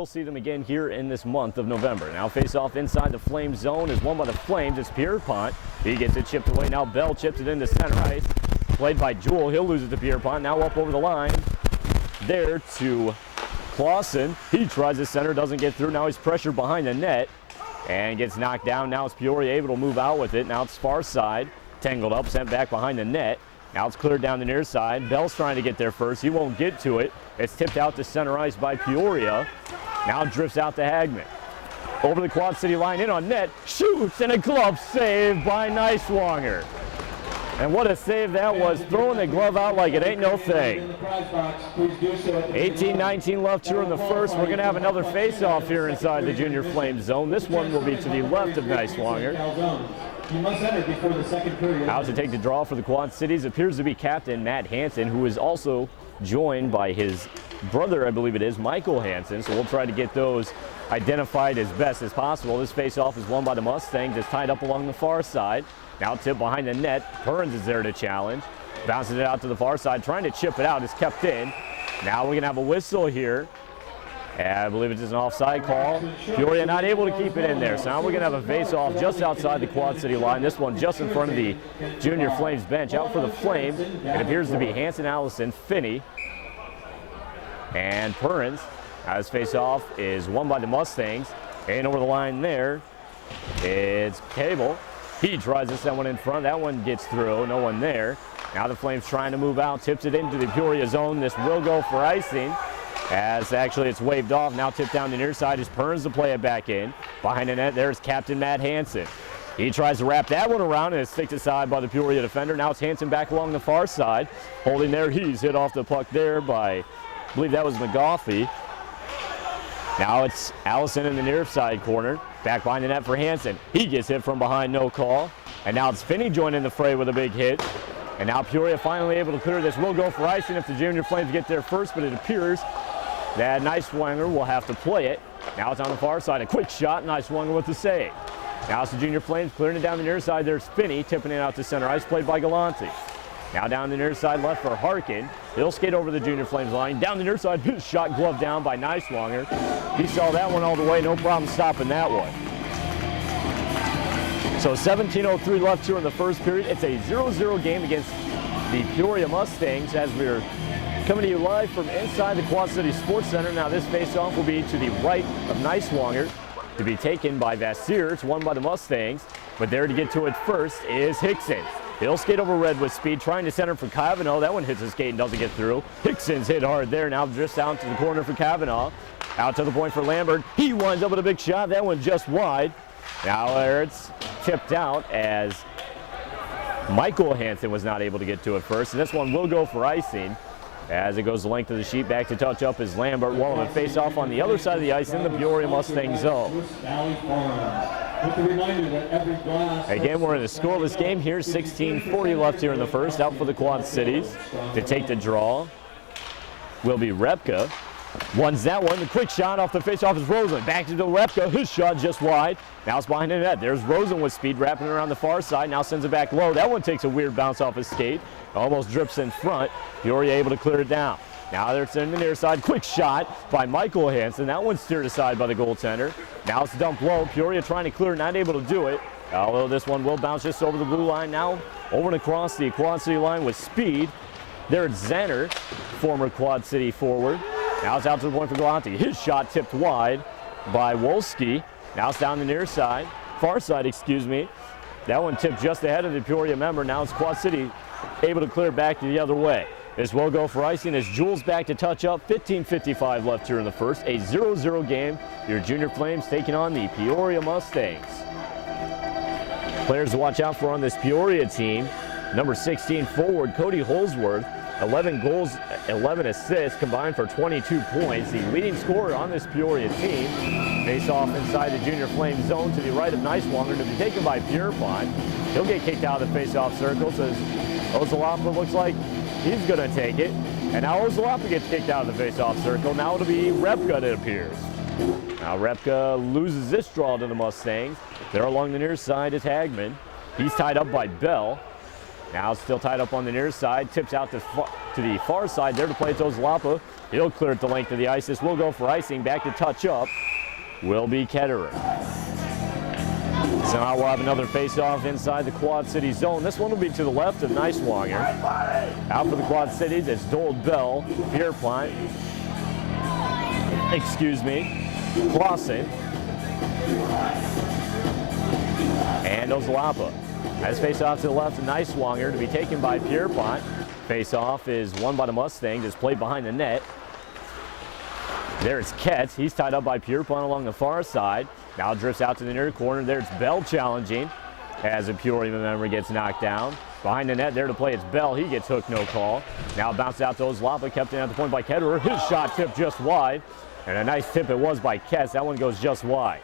we'll see them again here in this month of November. Now face off inside the Flame zone is won by the Flames. It's Pierpont. He gets it chipped away. Now Bell chips it into center ice. Played by Jewell. He'll lose it to Pierpont. Now up over the line. There to Clausen. He tries the center, doesn't get through. Now he's pressured behind the net and gets knocked down. Now it's Peoria able to move out with it. Now it's far side. Tangled up, sent back behind the net. Now it's cleared down the near side. Bell's trying to get there first. He won't get to it. It's tipped out to center ice by Peoria. Now it drifts out to Hagman. Over the Quad City line, in on net. Shoots, and a glove save by Neiswanger. And what a save that was, throwing the glove out like it ain't no thing. 18-19 left here in the first. We're going to have another face-off here inside the Junior Flame zone. This one will be to the left of Neiswanger. Out to take the draw for the Quad Cities appears to be captain Matt Hansen, who is also joined by his brother, I believe it is, Michael Hansen. So we'll try to get those identified as best as possible. This face-off is won by the Mustangs. It's tied up along the far side. Now tipped behind the net. Burns is there to challenge. Bounces it out to the far side, trying to chip it out. It's kept in. Now we're going to have a whistle here. And I believe it's an offside call. Peoria not able to keep it in there. So now we're going to have a face-off just outside the Quad City line. This one just in front of the Junior Flames bench. Out for the Flames, it appears to be Hanson, Allison, Finney, and Perrins. Now this face-off is won by the Mustangs. And over the line there, it's Cable. He tries to send one in front. That one gets through. No one there. Now the Flames trying to move out. Tips it into the Peoria zone. This will go for icing. As actually it's waved off. Now tipped down the near side is Perrins to play it back in. Behind the net, there's Captain Matt Hansen. He tries to wrap that one around and it's sticked aside by the Peoria defender. Now it's Hansen back along the far side. Holding there, he's hit off the puck there by, I believe that was McGoffey. Now it's Allison in the near side corner. Back behind the net for Hansen. He gets hit from behind, no call. And now it's Finney joining the fray with a big hit. And now Peoria finally able to clear this. Will go for icing if the Junior Flames get there first, but it appears that Neiswanger will have to play it. Now it's on the far side. A quick shot. Neiswanger with the save. Now it's the Junior Flames clearing it down the near side. There's Finney tipping it out to center ice, played by Galante. Now down the near side left for Harkin. He'll skate over the Junior Flames line. Down the near side, his shot gloved down by Neiswanger. He saw that one all the way. No problem stopping that one. So 17:03 left here in the first period. It's a 0-0 game against the Peoria Mustangs as we're coming to you live from inside the Quad City Sports Center. Now this face-off will be to the right of Neiswanger to be taken by Vassir. It's won by the Mustangs, but there to get to it first is Hickson. He'll skate over Red with speed, trying to center for Kavanaugh. That one hits his skate and doesn't get through. Hickson's hit hard there. Now drifts down to the corner for Kavanaugh. Out to the point for Lambert. He winds up with a big shot. That one just wide. Now it's tipped out as Michael Hansen was not able to get to it first. And this one will go for icing as it goes the length of the sheet. Back to touch up is Lambert. Well, a face off on the other side of the ice in the Peoria Mustang zone. Again, we're in a scoreless game here. 16:40 left here in the first. Out for the Quad Cities to take the draw will be Repka. One's that one. The quick shot off the face-off is Rosen. Back to the Repka. His shot just wide. Now it's behind the net. There's Rosen with speed, wrapping around the far side. Now sends it back low. That one takes a weird bounce off his skate. Almost drips in front. Peoria able to clear it down. Now they're in the near side. Quick shot by Michael Hansen. That one's steered aside by the goaltender. Now it's dumped low. Peoria trying to clear, not able to do it. Although this one will bounce just over the blue line. Now over and across the Quad City line with speed. There's Zanner, former Quad City forward. Now it's out to the point for Galante. His shot tipped wide by Wolski. Now it's down the near side. Far side, excuse me. That one tipped just ahead of the Peoria member. Now it's Quad City able to clear back the other way. This will go for icing as Jules back to touch up. 15:55 left here in the first. A 0-0 game. Your Junior Flames taking on the Peoria Mustangs. Players to watch out for on this Peoria team. Number 16 forward Cody Holsworth. 11 goals, 11 assists, combined for 22 points. The leading scorer on this Peoria team. Face off inside the Junior Flame zone to the right of Neiswanger to be taken by Pierpont. He'll get kicked out of the face-off circle, so Ozalapa looks like he's going to take it. And now Ozalapa gets kicked out of the face-off circle. Now it'll be Repka, it appears. Now Repka loses this draw to the Mustangs. There along the near side is Hagman. He's tied up by Bell. Now still tied up on the near side. Tips out to the far side. There to play to Ozlapa. He'll clear it the length of the ice. This will go for icing. Back to touch up will be Ketterer. So now we'll have another face-off inside the Quad City zone. This one will be to the left of Niswanger. Out for the Quad Cities, it's Dold Bell, Pierpont, Clausen, and Ozlapa. As face-off to the left of Niswanger to be taken by Pierpont. Face-off is won by the Mustangs. It's played behind the net. There's Ketz. He's tied up by Pierpont along the far side. Now drifts out to the near corner. There's Bell challenging as a Peoria member gets knocked down. Behind the net there to play, it's Bell. He gets hooked, no call. Now bounced out to Ozlapa, kept in at the point by Ketterer. His shot tipped just wide. And a nice tip it was by Ketz. That one goes just wide.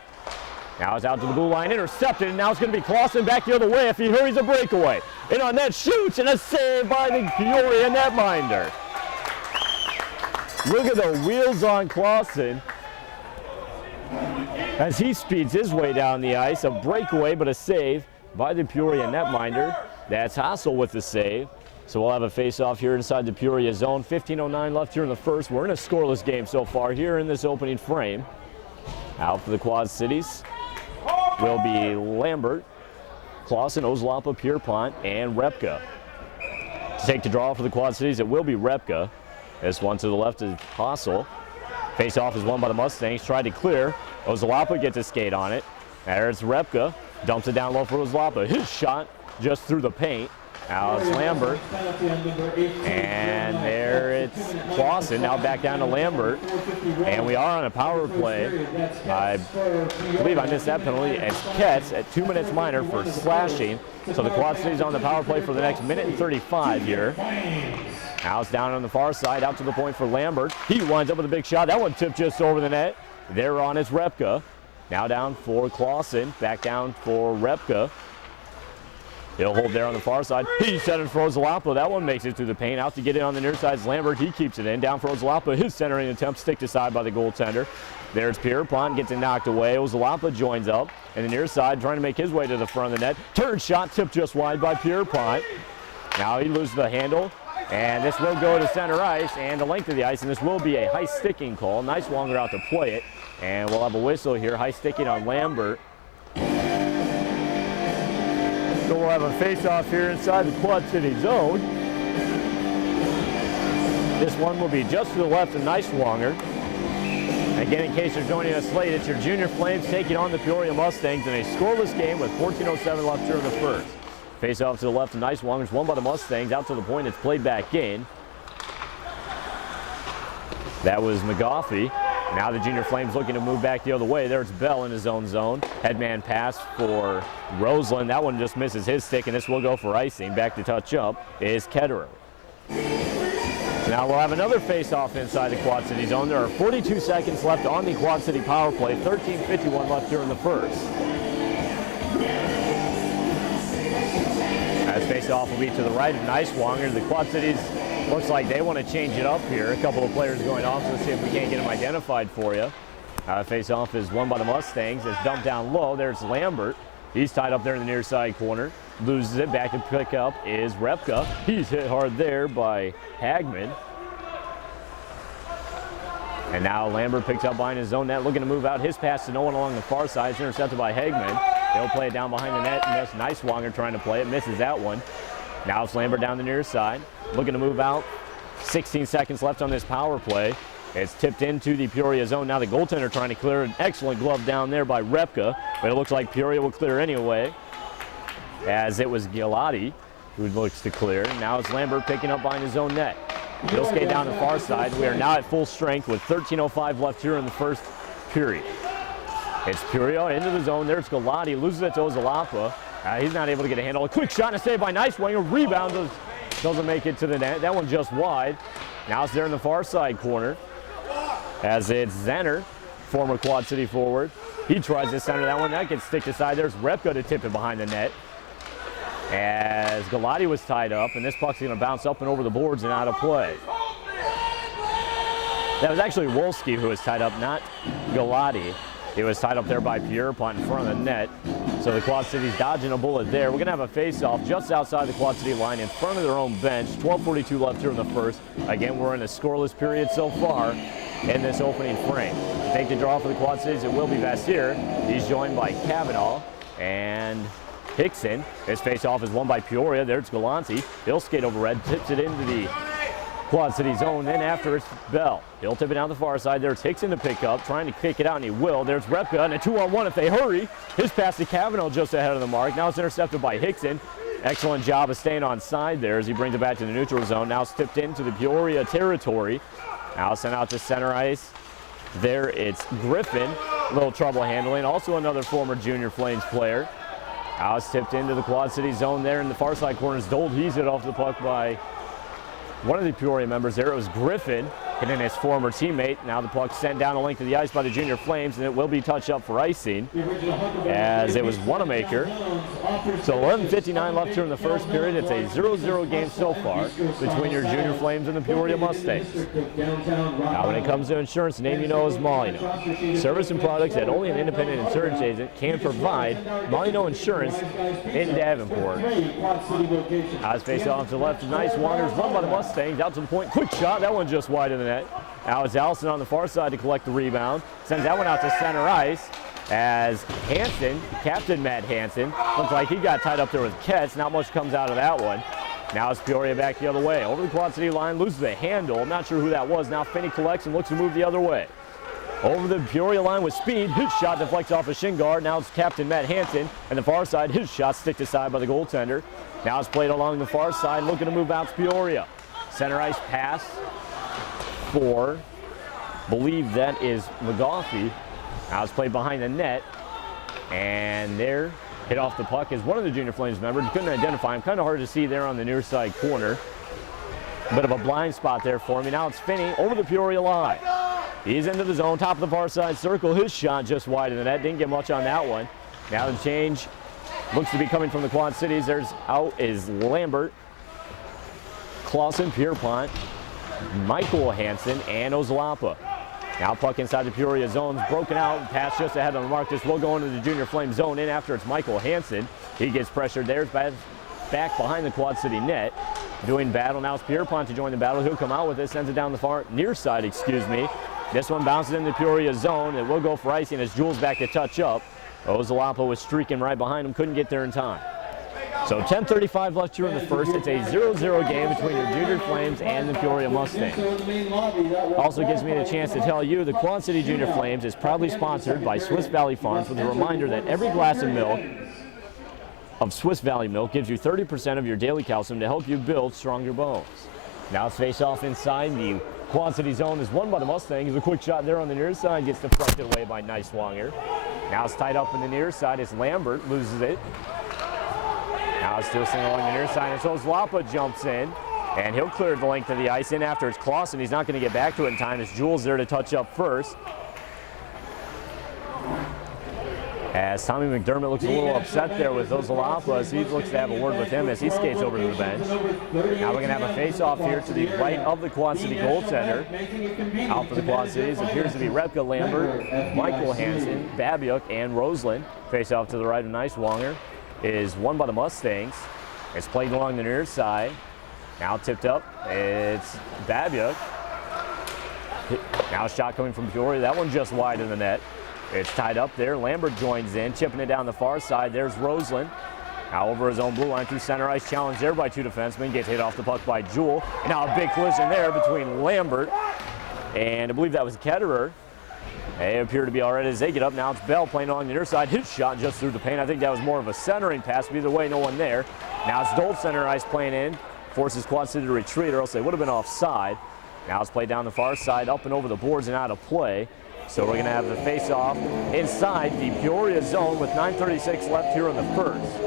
Now it's out to the blue line, intercepted, and now it's going to be Clausen back the other way if he hurries a breakaway. And on that shoots, and a save by the Peoria netminder. Look at the wheels on Clausen as he speeds his way down the ice. A breakaway, but a save by the Peoria netminder. That's Hassel with the save. So we'll have a face-off here inside the Peoria zone. 15:09 left here in the first. We're in a scoreless game so far here in this opening frame. Out for the Quad Cities will be Lambert, Clausen, Ozlapa, Pierpont, and Repka. To take the draw for the Quad Cities, it will be Repka. This one to the left is Hassel. Face-off is won by the Mustangs. Tried to clear. Ozlapa gets a skate on it. There's Repka. Dumps it down low for Ozlapa. His shot just through the paint. Now it's Lambert. And there it's Clausen. Now back down to Lambert. And we are on a power play. I believe I missed that penalty. It's Ketz at 2 minutes minor for slashing. So the Quad City's on the power play for the next minute and 35 here. Now it's down on the far side, out to the point for Lambert. He winds up with a big shot. That one tipped just over the net. There on is Repka. Now down for Clausen. Back down for Repka. He'll hold there on the far side. He set it for Ozlapa. That one makes it through the paint. Out to get it on the near side is Lambert. He keeps it in. Down for Ozlapa. His centering attempt sticked aside by the goaltender. There's Pierpont. Gets it knocked away. Ozlapa joins up. And the near side trying to make his way to the front of the net. Turn shot tipped just wide by Pierpont. Now he loses the handle. And this will go to center ice and the length of the ice. And this will be a high sticking call. Niswanger out to play it. And we'll have a whistle here. High sticking on Lambert. So we'll have a face-off here inside the Quad City zone. This one will be just to the left of Niswanger. Again, in case you're joining us late, it's your Junior Flames taking on the Peoria Mustangs in a scoreless game with 14:07 left here in the first. Face-off to the left of Niswanger. It's won by the Mustangs. Out to the point, it's played back in. That was McGoffey. Now the Junior Flames looking to move back the other way. There's Bell in his own zone. Headman pass for Roseland. That one just misses his stick, and this will go for icing. Back to touch up is Ketterer. Now we'll have another face-off inside the Quad City zone. There are 42 seconds left on the Quad City power play. 13:51 left here in the first. As face-off will be to the right of Niswanger. The Quad Cities looks like they want to change it up here. A couple of players going off, so let's see if we can't get them identified for you. Face-off is won by the Mustangs. It's dumped down low. There's Lambert. He's tied up there in the near side corner. Loses it. Back to pick up is Repka. He's hit hard there by Hagman. And now Lambert picks up behind his own net, looking to move out. His pass to no one along the far side. It's intercepted by Hagman. They'll play it down behind the net, and that's Niswanger trying to play it. Misses that one. Now it's Lambert down the near side, looking to move out. 16 seconds left on this power play. It's tipped into the Peoria zone. Now the goaltender trying to clear. An excellent glove down there by Repka, but it looks like Peoria will clear anyway, as it was Gigliotti who looks to clear. Now it's Lambert picking up behind his own net. He'll skate down the far side. We are now at full strength with 13:05 left here in the first period. It's Peoria into the zone. There's Gigliotti. Loses it to Ozlapa. He's not able to get a handle. A quick shot and a save by Niswanger. Rebound doesn't make it to the net. That one just wide. Now it's there in the far side corner, as it's Zenner, former Quad City forward. He tries to center that one. That gets sticked aside. There's Repka to tip it behind the net, as Gigliotti was tied up, and this puck's going to bounce up and over the boards and out of play. That was actually Wolski who was tied up, not Gigliotti. He was tied up there by Pierpont in front of the net. So the Quad City's dodging a bullet there. We're going to have a face-off just outside the Quad City line in front of their own bench. 12:42 left here in the first. Again, we're in a scoreless period so far in this opening frame. To take the draw for the Quad Cities, it will be Vassier. He's joined by Kavanaugh and Hickson. His face-off is won by Peoria. There's Galanti. He'll skate over red, tips it into the Quad City zone. Then after it's Bell. He'll tip it down the far side. There's Hickson to pick up, trying to kick it out, and he will. There's Repka, and a 2-on-1 if they hurry. His pass to Kavanaugh just ahead of the mark. Now it's intercepted by Hickson. Excellent job of staying on side there as he brings it back to the neutral zone. Now it's tipped into the Peoria territory. Now sent out to center ice. There it's Griffin. A little trouble handling. Also another former Junior Flames player. Now it's tipped into the Quad City zone there in the far side corner. Dold he's it off the puck by one of the Peoria members there. It was Griffin hitting his former teammate. Now the puck sent down the length of the ice by the Junior Flames, and it will be touched up for icing as it was Wanamaker. So 11:59 left here in the first period. It's a 0-0 game so far between your Junior Flames and the Peoria Mustangs. Now when it comes to insurance, the name you know is Molino. Service and products that only an independent insurance agent can provide. Molino Insurance in Davenport. As face off to the left, nice wanders run by the Mustangs out to the point. Quick shot, that one just wide of the net. Now it's Allison on the far side to collect the rebound. Sends that one out to center ice as Hansen, Captain Matt Hansen, looks like he got tied up there with Ketz. Not much comes out of that one. Now it's Peoria back the other way. Over the Quad City line, loses the handle. I'm not sure who that was. Now Finney collects and looks to move the other way. Over the Peoria line with speed. His shot deflects off a shin guard. Now it's Captain Matt Hansen. And the far side, his shot sticked aside by the goaltender. Now it's played along the far side, looking to move out to Peoria. Center ice pass for, believe that is McGoffey. Now it's played behind the net. And there, hit off the puck is one of the Junior Flames members. Couldn't identify him. Kind of hard to see there on the near side corner. Bit of a blind spot there for me. Now it's Finney over the Peoria line. He's into the zone, top of the far side circle. His shot just wide of the net. Didn't get much on that one. Now the change looks to be coming from the Quad Cities. There's out is Lambert, Clausen, Pierpont, Michael Hansen, and Ozalapa. Now puck inside the Peoria zone, broken out, pass just ahead of the mark. This will go into the Junior Flame zone in after it's Michael Hansen. He gets pressured there, back behind the Quad City net. Doing battle, now it's Pierpont to join the battle. He'll come out with it, sends it down the far near side, excuse me. This one bounces in the Peoria zone. It will go for icing as Jules back to touch up. Ozalapa was streaking right behind him, couldn't get there in time. So 10:35 left here in the first. It's a 0-0 game between your Junior Flames and the Peoria Mustangs. Also gives me the chance to tell you the Quad City Junior Flames is proudly sponsored by Swiss Valley Farms with a reminder that every glass of milk of Swiss Valley milk gives you 30% of your daily calcium to help you build stronger bones. Now it's face off inside the Quad City zone is won by the Mustangs. A quick shot there on the near side gets deflected away by Neiswanger. Now it's tied up in the near side as Lambert loses it. Now it's still singing along the near side, and so Zlapa jumps in, and he'll clear the length of the ice in after it's Clausen. He's not going to get back to it in time as Jules there to touch up first. As Tommy McDermott looks a little upset there with Ozalapa as he looks to have a word with him as he skates over to the bench. Now we're going to have a face-off here to the right of the Quad City goaltender. Out for the Quad Cities appears to be Repka, Lambert, Michael Hansen, Babiuk, and Roseland. Face-off to the right of Neiswanger is won by the Mustangs. It's played along the near side. Now tipped up. It's Babiuk. Now a shot coming from Peoria. That one just wide of the net. It's tied up there. Lambert joins in, chipping it down the far side. There's Roseland. Now over his own blue line through center ice. Challenge there by two defensemen. Gets hit off the puck by Jewell. And now a big collision there between Lambert and I believe that was Ketterer. They appear to be all right as they get up. Now it's Bell playing along the near side. His shot just through the paint. I think that was more of a centering pass, but either way, no one there. Now it's Dold center ice playing in. Forces Quad City to retreat, or else they would have been offside. Now it's played down the far side, up and over the boards and out of play. So we're going to have the face-off inside the Peoria zone with 9:36 left here in the first.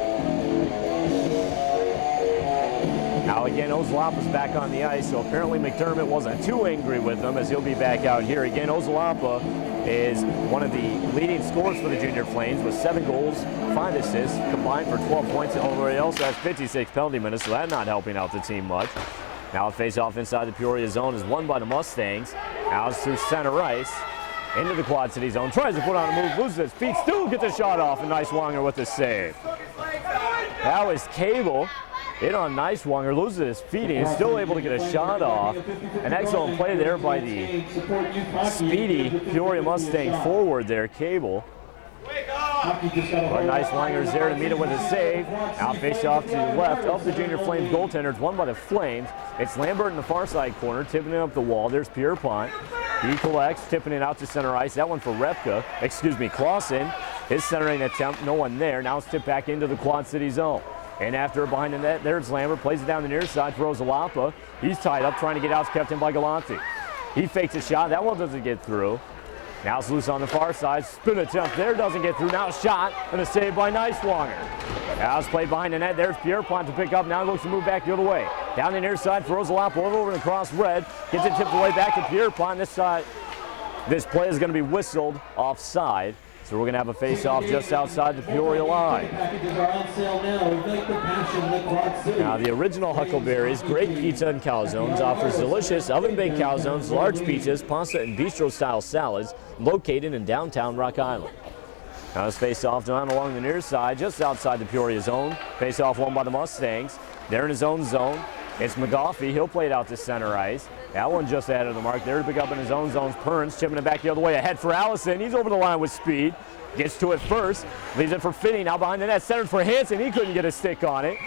Now again, Ozalapa's back on the ice, so apparently McDermott wasn't too angry with him as he'll be back out here. Again, Ozalapa is one of the leading scorers for the Junior Flames with 7 goals, 5 assists, combined for 12 points. Although he also has 56 penalty minutes, so that's not helping out the team much. Now a face-off inside the Peoria zone is won by the Mustangs. Now it's through center ice. into the Quad City zone. Tries to put on a move, loses his feet, still gets a shot off, and Nicewanger with the save. That was Cable. In on Nicewanger, loses his feet, and he's still able to get a shot off. An excellent play there by the speedy Peoria Mustang forward there, Cable. But Nicewanger's there to meet it with a save. Now face off to the left of the Junior Flames goaltender. It's won by the Flames. It's Lambert in the far side corner, tipping it up the wall. There's Pierpont. He collects, tipping it out to center ice. That one for Clausen. His centering attempt, no one there. Now it's tipped back into the Quad City zone. And after behind the net, there's Lambert, plays it down the near side for Ozalapa. He's tied up, trying to get out, it's kept in by Galante. He fakes a shot, that one doesn't get through. Now it's loose on the far side, spin attempt there, doesn't get through. Now a shot, and a save by Nicewanger. Now it's played behind the net, there's Pierpont to pick up, now looks to move back the other way. Down the near side for Ozalapa, over and across red, gets it tipped away back to Pierpont. This play is going to be whistled offside. So we're going to have a face-off just outside the Peoria line. Now the original Huckleberry's Great Pizza and Calzones offers delicious oven-baked calzones, large pizzas, pasta, and bistro-style salads located in downtown Rock Island. Now this face-off down along the near side, just outside the Peoria zone. Face-off won by the Mustangs. They're in his own zone. It's McGoffey. He'll play it out to center ice. That one just ahead of the mark there to pick up in his own zones. Perns chipping it back the other way. Ahead for Allison. He's over the line with speed. Gets to it first. Leaves it for Finney. Now behind the net. Centered for Hansen. He couldn't get a stick on it.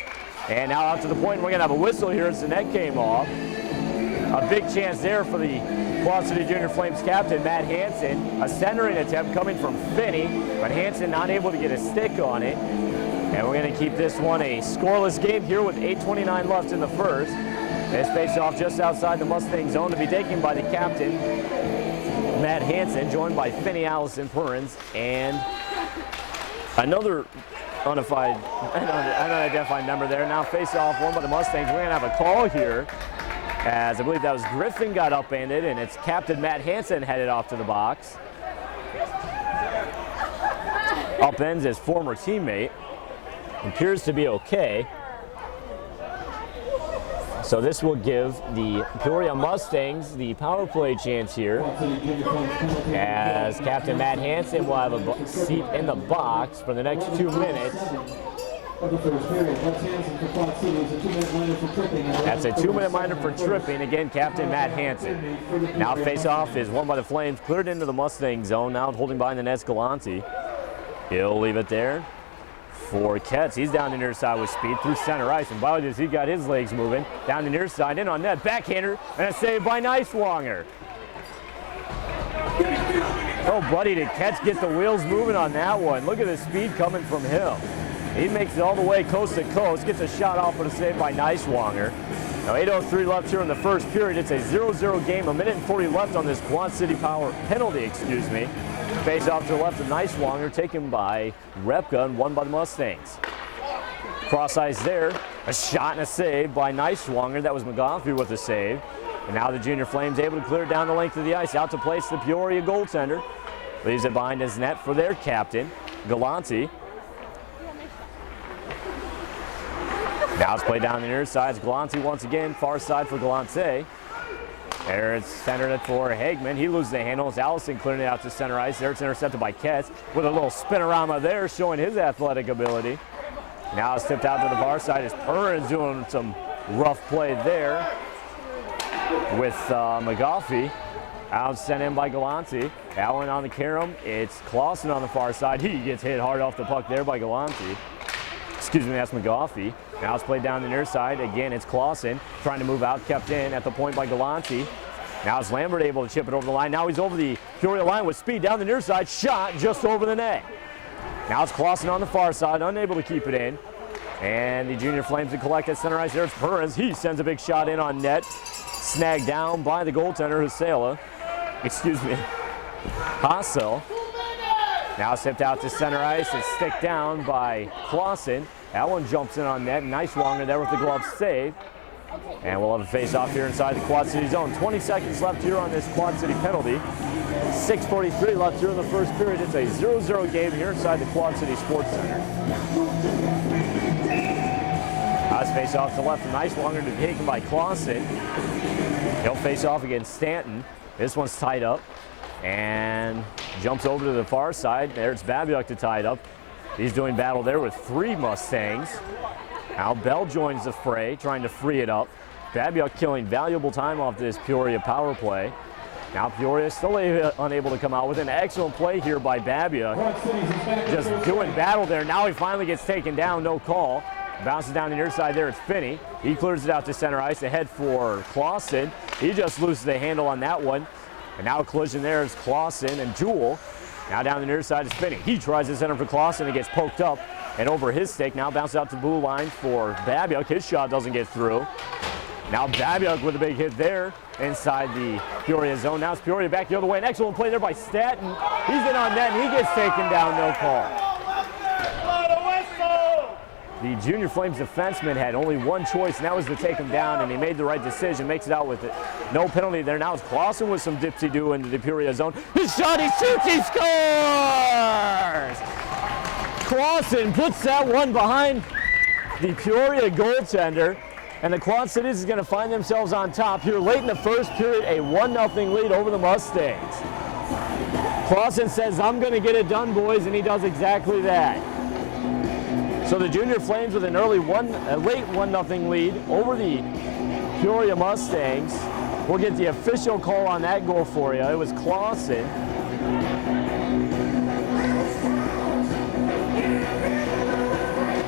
And now out to the point. We're going to have a whistle here as the net came off. A big chance there for the Quad City Junior Flames captain, Matt Hansen. A centering attempt coming from Finney. But Hansen not able to get a stick on it. And we're going to keep this one a scoreless game here with 8:29 left in the first. This face-off just outside the Mustang zone to be taken by the captain, Matt Hansen, joined by Finney, Allison, Perrins, and another unidentified member there. Now face-off won by the Mustangs. We're going to have a call here, as I believe that was Griffin got upended, and it's Captain Matt Hansen headed off to the box. Upends his former teammate. Appears to be okay. So this will give the Peoria Mustangs the power play chance here, as Captain Matt Hansen will have a seat in the box for the next 2 minutes. That's a 2-minute minor for tripping. Again, Captain Matt Hansen. Now face-off is won by the Flames, cleared into the Mustang zone. Now holding behind the net, Galante. He'll leave it there for Ketz. He's down the near side with speed through center ice, and Biologists, he got his legs moving. Down the near side, in on net, backhander, and a save by Nicewanger. Oh, buddy, did Ketz get the wheels moving on that one? Look at the speed coming from him. He makes it all the way coast to coast, gets a shot off for the save by Nicewanger. Now 8:03 left here in the first period. It's a 0-0 game, 1:40 left on this Quad City Power penalty, Face off to the left of Nicewanger, taken by Repka and won by the Mustangs. Cross ice there, a shot and a save by Nicewanger. That was McGoffey with the save. And now the Junior Flames able to clear it down the length of the ice. Out to place the Peoria goaltender. Leaves it behind his net for their captain, Galante. Now it's played down the near side. Galante once again, far side for Galante. There it's centered it for Hagman. He loses the handle. It's Allison clearing it out to center ice. There it's intercepted by Ketz with a little spinorama there, showing his athletic ability. Now it's tipped out to the far side. As Perrins doing some rough play there with McGoffey. Out sent in by Galante. That one on the carom. It's Clausen on the far side. He gets hit hard off the puck there by Galante. That's McGoffey. Now it's played down the near side. Again, it's Clausen trying to move out, kept in at the point by Galante. Now it's Lambert able to chip it over the line. Now he's over the Peoria line with speed down the near side. Shot just over the net. Now it's Clausen on the far side, unable to keep it in. And the Junior Flames to collect at center ice. There's Perrins. He sends a big shot in on net. Snagged down by the goaltender, Hassel. Now stepped out to center ice. It's stick down by Clausen. That one jumps in on net. Nicewanger there with the glove save. And we'll have a face-off here inside the Quad City zone. 20 seconds left here on this Quad City penalty. 6:43 left here in the first period. It's a 0-0 game here inside the Quad City Sports Center. Nice face-off to the left. Nicewanger to be taken by Clausen. He'll face off against Stanton. This one's tied up. and jumps over to the far side. There's Babiuk to tie it up. He's doing battle there with 3 Mustangs. Now Bell joins the fray, trying to free it up. Babiuk killing valuable time off this Peoria power play. Now Peoria still unable to come out with an excellent play here by Babiuk. Just doing battle there. Now he finally gets taken down, no call. Bounces down the near side there, it's Finney. He clears it out to center ice, ahead for Clausen. He just loses the handle on that one. And now a collision there is Clausen and Jewell. Now down the near side is Finney. He tries to center for Clausen and gets poked up and over his stick. Now bounces out to the blue line for Babiuk. His shot doesn't get through. Now Babiuk with a big hit there inside the Peoria zone. Now it's Peoria back the other way. An excellent play there by Staton. He's in on net and he gets taken down, no call. The Junior Flames defenseman had only one choice, and that was to take him down, and he made the right decision, makes it out with it. No penalty there. Now it's Clausen with some dipsy-do into the Peoria zone. His shot, he shoots, he scores! Clausen puts that one behind the Peoria goaltender, and the Quad Cities is going to find themselves on top here late in the first period, a 1-0 lead over the Mustangs. Clausen says, I'm going to get it done, boys, and he does exactly that. So the Junior Flames with an late 1-0 lead over the Peoria Mustangs. We'll get the official call on that goal for you. It was Clausen.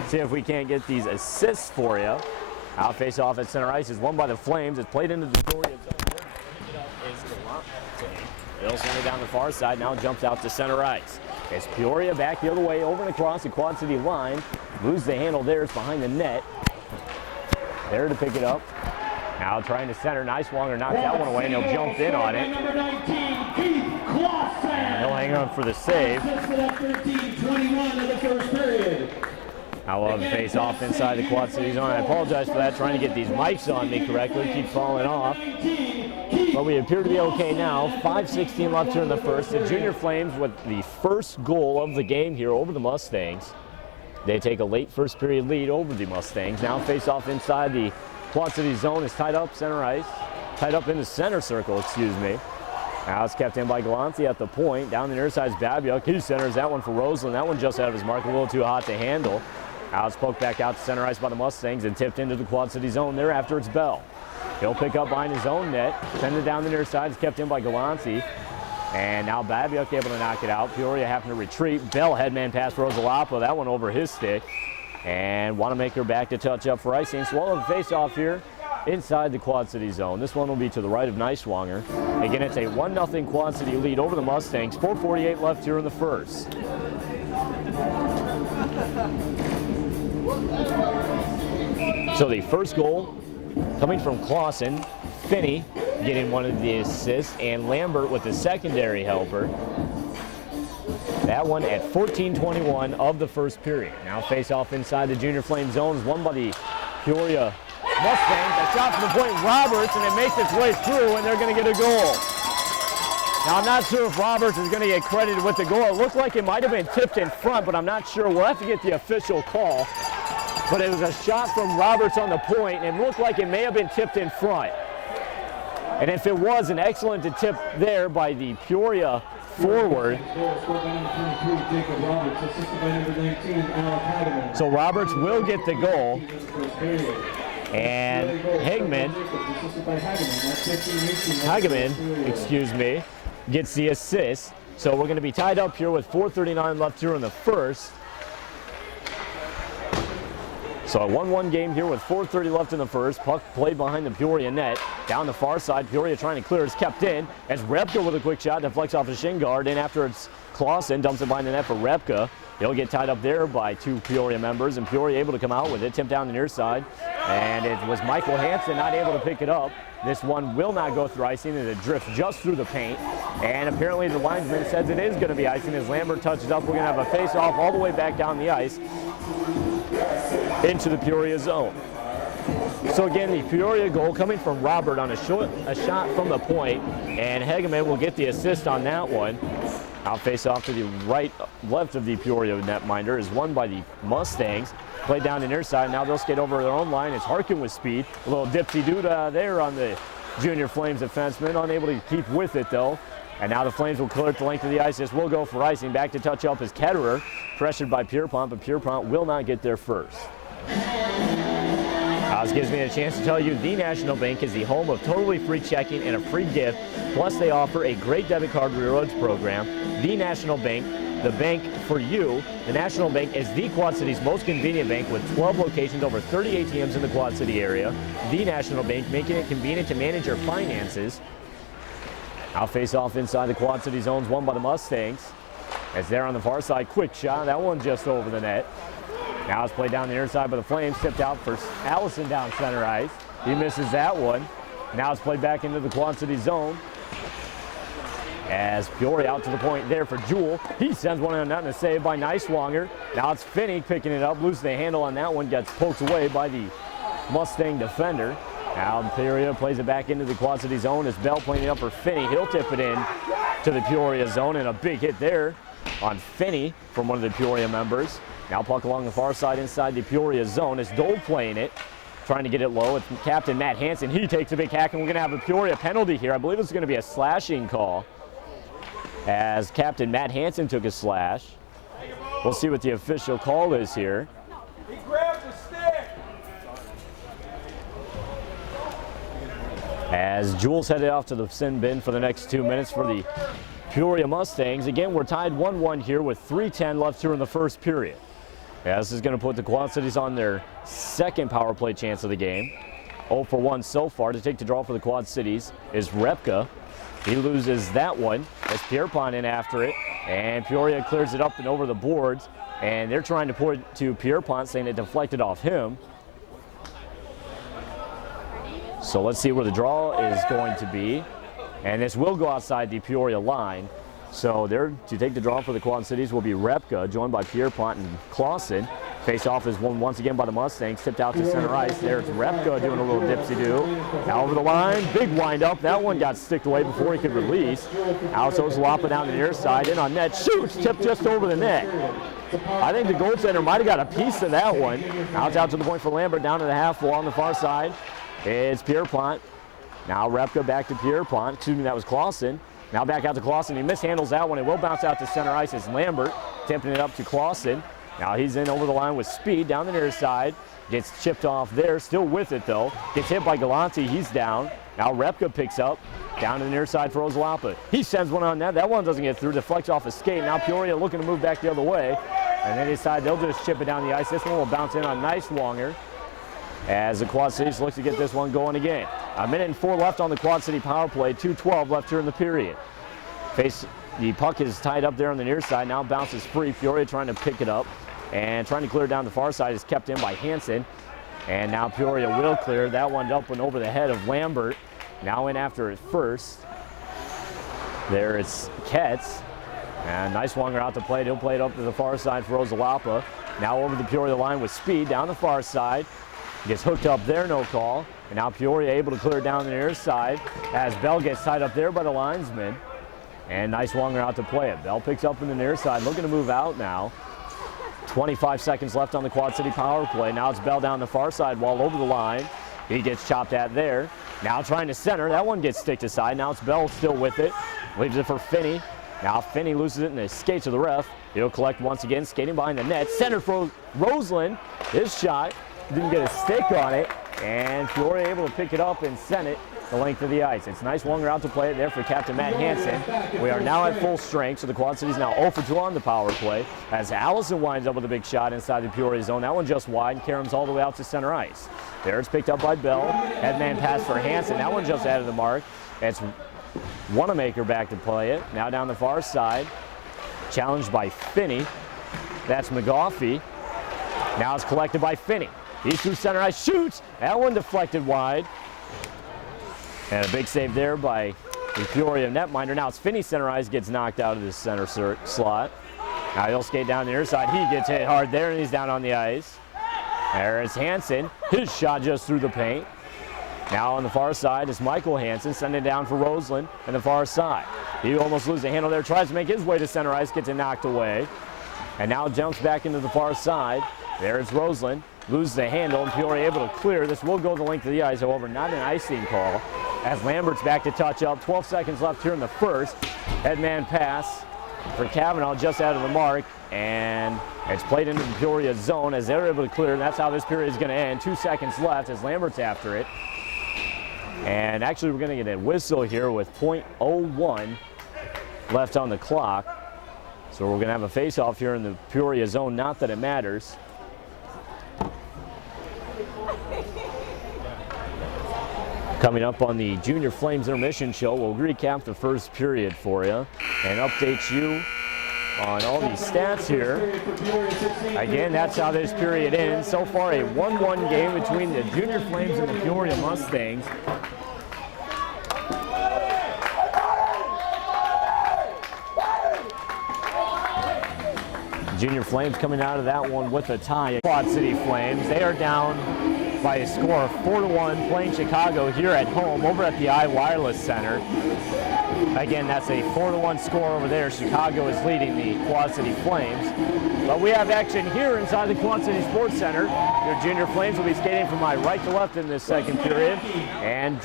See if we can't get these assists for you. Out face off at center ice is won by the Flames. It's played into the Peoria zone. They'll send it down the far side. Now jumps out to center ice. It's Peoria back the other way, over and across the Quad City line. Lose the handle there. It's behind the net. There to pick it up. Now trying to center. Niswonger knocks that one away, and he'll jump in on it. And he'll hang on for the save. Now we'll have a face off inside the Quad City zone. I apologize for that, trying to get these mics on me correctly. Keep falling off. But we appear to be okay now. 5:16 left here in the first. The Junior Flames with the first goal of the game here over the Mustangs. They take a late first period lead over the Mustangs. Now face off inside the Quad City zone is tied up center ice. Tied up in the center circle, excuse me. Now it's kept in by Galanti at the point. Down the near side is Babiuk. He centers that one for Roseland. That one just out of his mark, a little too hot to handle. Now it's poked back out to center ice by the Mustangs and tipped into the Quad City zone. Thereafter it's Bell. He'll pick up behind his own net. Send it down the near side. It's kept in by Galanti. And now Babiuk able to knock it out. Peoria having to retreat. Bell headman pass for Rosalapo. That one over his stick. And Wanamaker back to touch up for icing. So we'll have a face-off here inside the Quad City zone. This one will be to the right of Niswonger. Again, it's a 1-0 Quad City lead over the Mustangs. 4:48 left here in the first. So the first goal coming from Clausen. Finney getting one of the assists, and Lambert with the secondary helper. That one at 14:21 of the first period. Now face off inside the Junior Flame zones, won by the Peoria Mustangs. A shot from the point, Roberts, and it makes its way through, and they're going to get a goal. Now I'm not sure if Roberts is going to get credited with the goal. It looked like it might have been tipped in front, but I'm not sure. We'll have to get the official call. But it was a shot from Roberts on the point, and it looked like it may have been tipped in front. And if it was, an excellent tip there by the Peoria forward. So Roberts will get the goal. And Hageman, gets the assist. So we're going to be tied up here with 4:39 left here in the first. So a 1-1 game here with 4:30 left in the first. Puck played behind the Peoria net. Down the far side, Peoria trying to clear. It's kept in. As Repka with a quick shot deflects off the shin guard. And after it's Clausen, dumps it behind the net for Repka. He'll get tied up there by 2 Peoria members. And Peoria able to come out with it. Tipped down the near side. And it was Michael Hansen not able to pick it up. This one will not go through icing, and it drifts just through the paint. And apparently the linesman says it is going to be icing. As Lambert touches up, we're going to have a face-off all the way back down the ice into the Peoria zone. So again, the Peoria goal coming from Robert on a shot from the point, and Hageman will get the assist on that one. Out face off to the left of the Peoria netminder is won by the Mustangs. Played down the near side. Now they'll skate over their own line. It's Harkin with speed. A little dipsy-doo there on the Junior Flames defenseman. Unable to keep with it, though. And now the Flames will clear it the length of the ice. This will go for icing. Back to touch up is Ketterer, pressured by Pierpont, but Pierpont will not get there first. This gives me a chance to tell you the National Bank is the home of totally free checking and a free gift. Plus, they offer a great debit card rewards program. The National Bank, the bank for you. The National Bank is the Quad City's most convenient bank with 12 locations, over 30 ATMs in the Quad City area. The National Bank, making it convenient to manage your finances. Now face off inside the Quad City zones, won by the Mustangs. As they're on the far side, quick shot. That one just over the net. Now it's played down the near side by the Flames, tipped out for Allison down center ice. He misses that one. Now it's played back into the Quad City zone. As Peoria out to the point there for Jewell. He sends one on net and a save by Neiswanger. Now it's Finney picking it up, loses the handle on that one, gets poked away by the Mustang defender. Now Peoria plays it back into the Quad City zone as Bell playing it up for Finney. He'll tip it in to the Peoria zone, and a big hit there on Finney from one of the Peoria members. Now puck along the far side inside the Peoria zone as Dole playing it, trying to get it low. It's Captain Matt Hansen. He takes a big hack, and we're going to have a Peoria penalty here. I believe it's going to be a slashing call as Captain Matt Hansen took a slash. We'll see what the official call is here. He grabbed the stick. As Jules headed off to the sin bin for the next 2 minutes for the Peoria Mustangs. Again, we're tied 1-1 here with 3:10 left here in the first period. Yeah, this is going to put the Quad Cities on their second power play chance of the game. 0 for 1 so far. To take the draw for the Quad Cities is Repka. He loses that one as Pierpont in after it. And Peoria clears it up and over the boards. And they're trying to point to Pierpont, saying it deflected off him. So let's see where the draw is going to be. And this will go outside the Peoria line. So there to take the draw for the Quad Cities will be Repka, joined by Pierpont and Clausen. Face off is won once again by the Mustangs, tipped out to center ice. There's Repka doing a little dipsy-do. Now over the line, big wind-up. That one got sticked away before he could release. Out goes Lapa down the near side, in on net, shoots, tipped just over the net. I think the goaltender might have got a piece of that one. Now it's out to the point for Lambert, down to the half wall on the far side. It's Pierpont. Now Repka back to Pierpont. Excuse me, that was Clausen. Now back out to Clausen. He mishandles that one. It will bounce out to center ice as Lambert tipping it up to Clausen. Now he's in over the line with speed down the near side. Gets chipped off there. Still with it though. Gets hit by Galante. He's down. Now Repka picks up. Down to the near side for Ozlapa. He sends one on net. That one doesn't get through. Deflects off his skate. Now Peoria looking to move back the other way. And they decide they'll just chip it down the ice. This one will bounce in on Neiswanger as the Quad Cities look to get this one going again. 1:04 left on the Quad City power play. 2:12 left here in the period. The puck is tied up there on the near side. Now bounces free. Peoria trying to pick it up and trying to clear down the far side is kept in by Hansen. And now Peoria will clear. That one up and over the head of Lambert. Now in after it first. There it's Ketz. And Neiswanger out to play it. He'll play it up to the far side for Ozalapa. Now over the Peoria line with speed down the far side. Gets hooked up there, no call. And now Peoria able to clear down the near side as Bell gets tied up there by the linesman. And Neiswanger out to play it. Bell picks up in the near side, looking to move out now. 25 seconds left on the Quad City power play. Now it's Bell down the far side wall over the line. He gets chopped at there. Now trying to center. That one gets sticked aside. Now it's Bell still with it. Leaves it for Finney. Now Finney loses it and it skates to the ref. He'll collect once again, skating behind the net. Center for Roseland. His shot didn't get a stick on it. And Peoria able to pick it up and send it the length of the ice. It's Neiswanger out to play it there for Captain Matt Hansen. We are now at full strength, so the Quad City's now 0 for 2 on the power play as Allison winds up with a big shot inside the Peoria zone. That one just wide, and Karam's all the way out to center ice. There it's picked up by Bell. Headman pass for Hansen. That one just out of the mark. It's Wanamaker back to play it. Now down the far side. Challenged by Finney. That's McGoffey. Now it's collected by Finney. He's through center ice, shoots. That one deflected wide. And a big save there by the Peoria netminder. Now it's Finney center ice, gets knocked out of the center slot. Now he'll skate down the near side. He gets hit hard there and he's down on the ice. There is Hansen. His shot just through the paint. Now on the far side is Michael Hansen, sending it down for Roseland on the far side. He almost loses the handle there, tries to make his way to center ice, gets it knocked away. And now jumps back into the far side. There's Roseland. Loses the handle, and Peoria able to clear. This will go the length of the ice, however, not an icing call. as Lambert's back to touch up. 12 seconds left here in the first. Headman pass for Kavanaugh just out of the mark, and it's played into the Peoria zone as they're able to clear, and that's how this period is going to end. 2 seconds left as Lambert's after it. And actually, we're going to get a whistle here with .01 left on the clock. So we're going to have a face-off here in the Peoria zone, not that it matters. Coming up on the Junior Flames Intermission Show, we'll recap the first period for you and update you on all these stats here. Again, that's how this period ends. So far, a 1-1 game between the Junior Flames and the Peoria Mustangs. Junior Flames coming out of that one with a tie. Quad City Flames, they are down by a score of 4-1, playing Chicago here at home over at the iWireless Center. Again, that's a 4-1 score over there. Chicago is leading the Quad City Flames. But we have action here inside the Quad City Sports Center. Your Junior Flames will be skating from my right to left in this second period. And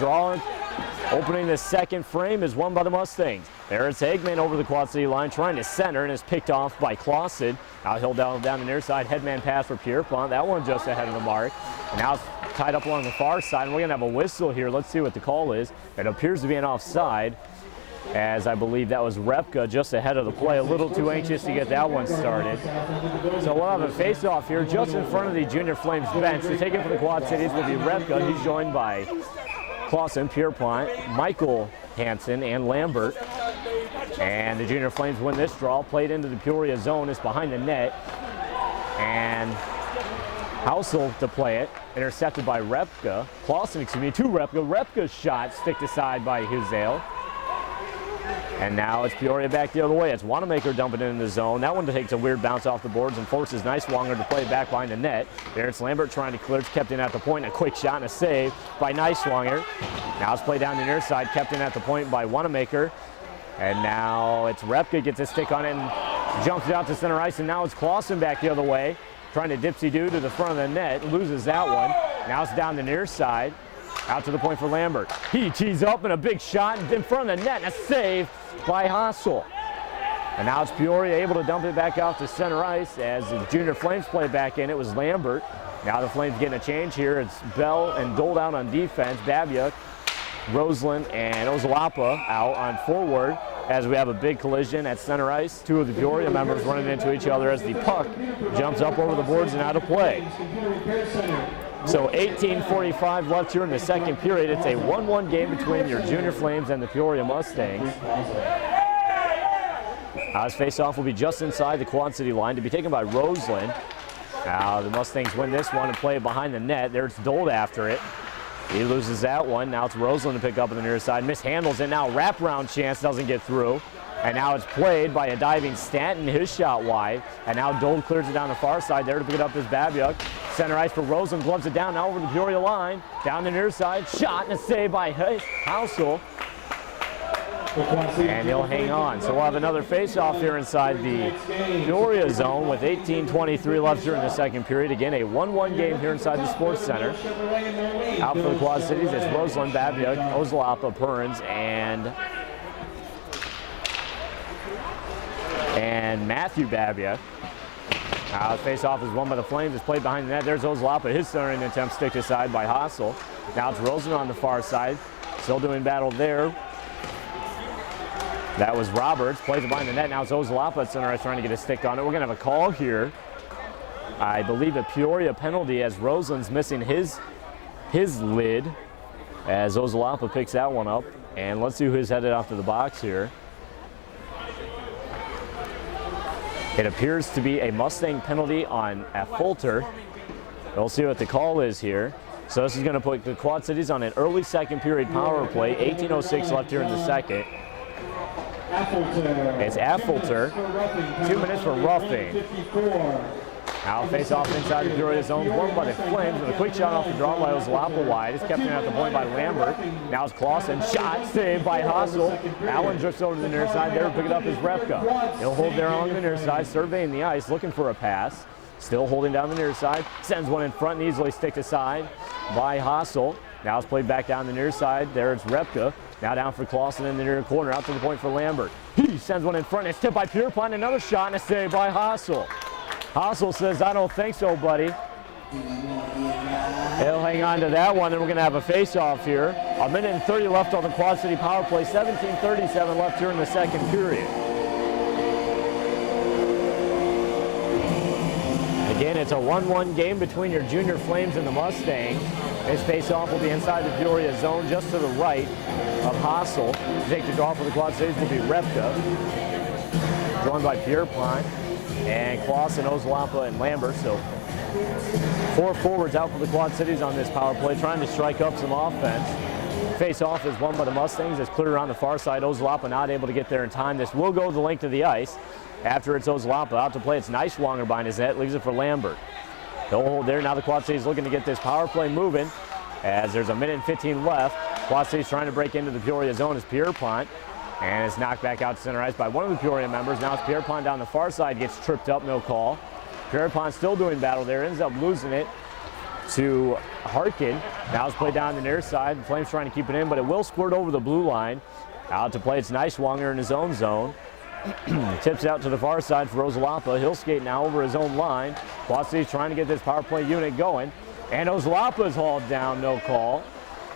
opening the second frame is won by the Mustangs. There's Hagman over the Quad City line trying to center and is picked off by Clausen. Out he'll down the near side. Headman pass for Pierpont. That one just ahead of the mark. And now it's tied up along the far side. And we're going to have a whistle here. Let's see what the call is. It appears to be an offside, as I believe that was Repka just ahead of the play. A little too anxious to get that one started. So we'll have a face-off here just in front of the Junior Flames bench. To take it for the Quad Cities will be Repka. He's joined by Clausen, Pierpont, Michael Hansen, and Lambert. And the Junior Flames win this draw. Played into the Peoria zone. It's behind the net. And Housel to play it. Intercepted by Repka. Clausen, excuse me, to Repka. Repka's shot sticked aside by Huzale. And now it's Peoria back the other way. It's Wanamaker dumping it in the zone. That one takes a weird bounce off the boards and forces Neiswanger to play it back behind the net. There's Lambert trying to clear. It's kept in at the point. A quick shot and a save by Neiswanger. Now it's played down the near side. Kept in at the point by Wanamaker. And now it's Repka gets a stick on it and jumps it out to center ice. And now it's Clausen back the other way. Trying to dipsy-do to the front of the net. Loses that one. Now it's down the near side. Out to the point for Lambert. He tees up and a big shot in front of the net and a save by Hassel. And now it's Peoria able to dump it back out to center ice as the Junior Flames play back in. It was Lambert. Now the Flames getting a change here. It's Bell and Dole out on defense. Babiuk, Roseland, and Ozalapa out on forward as we have a big collision at center ice. Two of the Peoria members running into each other as the puck jumps up over the boards and out of play. So 18:45 left here in the second period. It's a 1-1 game between your Junior Flames and the Peoria Mustangs. His face-off will be just inside the Quad City line to be taken by Roseland. Now the Mustangs win this one and play it behind the net. There's Dold after it. He loses that one. Now it's Roseland to pick up on the near side. Mishandles it. Now wraparound chance doesn't get through. And now it's played by a diving Stanton, his shot wide. And now Dole clears it down the far side. There to pick it up is Babiuk. Center ice for Roseland, gloves it down now over the Peoria line. Down the near side, shot and a save by Housel. And he'll hang on. So we'll have another face-off here inside the Peoria zone with 18:23 left here in the second period. Again, a 1-1 game here inside the Sports Center. Out for the Quad Cities, it's Roseland, Babiuk, Ozalapa, Perns, and Matthew Babiuk. The face-off is won by the Flames. It's played behind the net. There's Ozalapa. His centering attempt sticked aside by Hassel. Now it's Roseland on the far side. Still doing battle there. That was Roberts. Plays it behind the net. Now it's Ozalapa at center ice trying to get a stick on it. We're going to have a call here. I believe a Peoria penalty as Roseland's missing his lid as Ozalapa picks that one up. And let's see who's headed off to the box here. It appears to be a Mustang penalty on Fulter. We'll see what the call is here. So this is going to put the Quad Cities on an early second period power play. 18:06 left here in the second. It's Affolter. 2 minutes for roughing. Now face off inside the Peoria zone, won by the Flames with a quick shot off the draw by Ozalapa wide. It's kept in at the point by Lambert. Now it's Clausen, shot saved by Hassel. Allen drifts over to the near side. There to pick it up is Repka. He'll hold there along the near side, surveying the ice, looking for a pass. Still holding down the near side. Sends one in front and easily sticked aside by Hassel. Now it's played back down the near side. There it's Repka. Now down for Clausen in the near corner, out to the point for Lambert. He sends one in front. It's tipped by Pierpont. Another shot and a save by Hassel. Hassel says, I don't think so, buddy. He'll hang on to that one, and we're going to have a face-off here. 1:30 left on the Quad City power play. 17:37 left here in the second period. Again, it's a 1-1 game between your Junior Flames and the Mustangs. This face-off will be inside the Peoria zone, just to the right of Hassel. To take the draw for the Quad Cities will be Repka, joined by Pierpont and Clausen, Ozlampa, and Lambert. So 4 forwards out for the Quad Cities on this power play, trying to strike up some offense. Face-off is won by the Mustangs. It's cleared around the far side. Ozlampa not able to get there in time. This will go the length of the ice. After it's Ozlampa out to play, it's Neiswanger behind his net, leaves it for Lambert. He'll hold there. Now the Quad Cities looking to get this power play moving as there's 1:15 left. Quad Cities trying to break into the Peoria zone is Pierpont, and it's knocked back out to center ice by one of the Peoria members. Now it's Pierpont down the far side, gets tripped up, no call. Pierpont still doing battle there, ends up losing it to Harkin. Now it's played down the near side. The Flames trying to keep it in, but it will squirt over the blue line. Out to play, it's Neiswanger in his own zone. Tips out to the far side for Ozlampa. He'll skate now over his own line. Quad City's trying to get this power play unit going. And Ozlampa's hauled down, no call.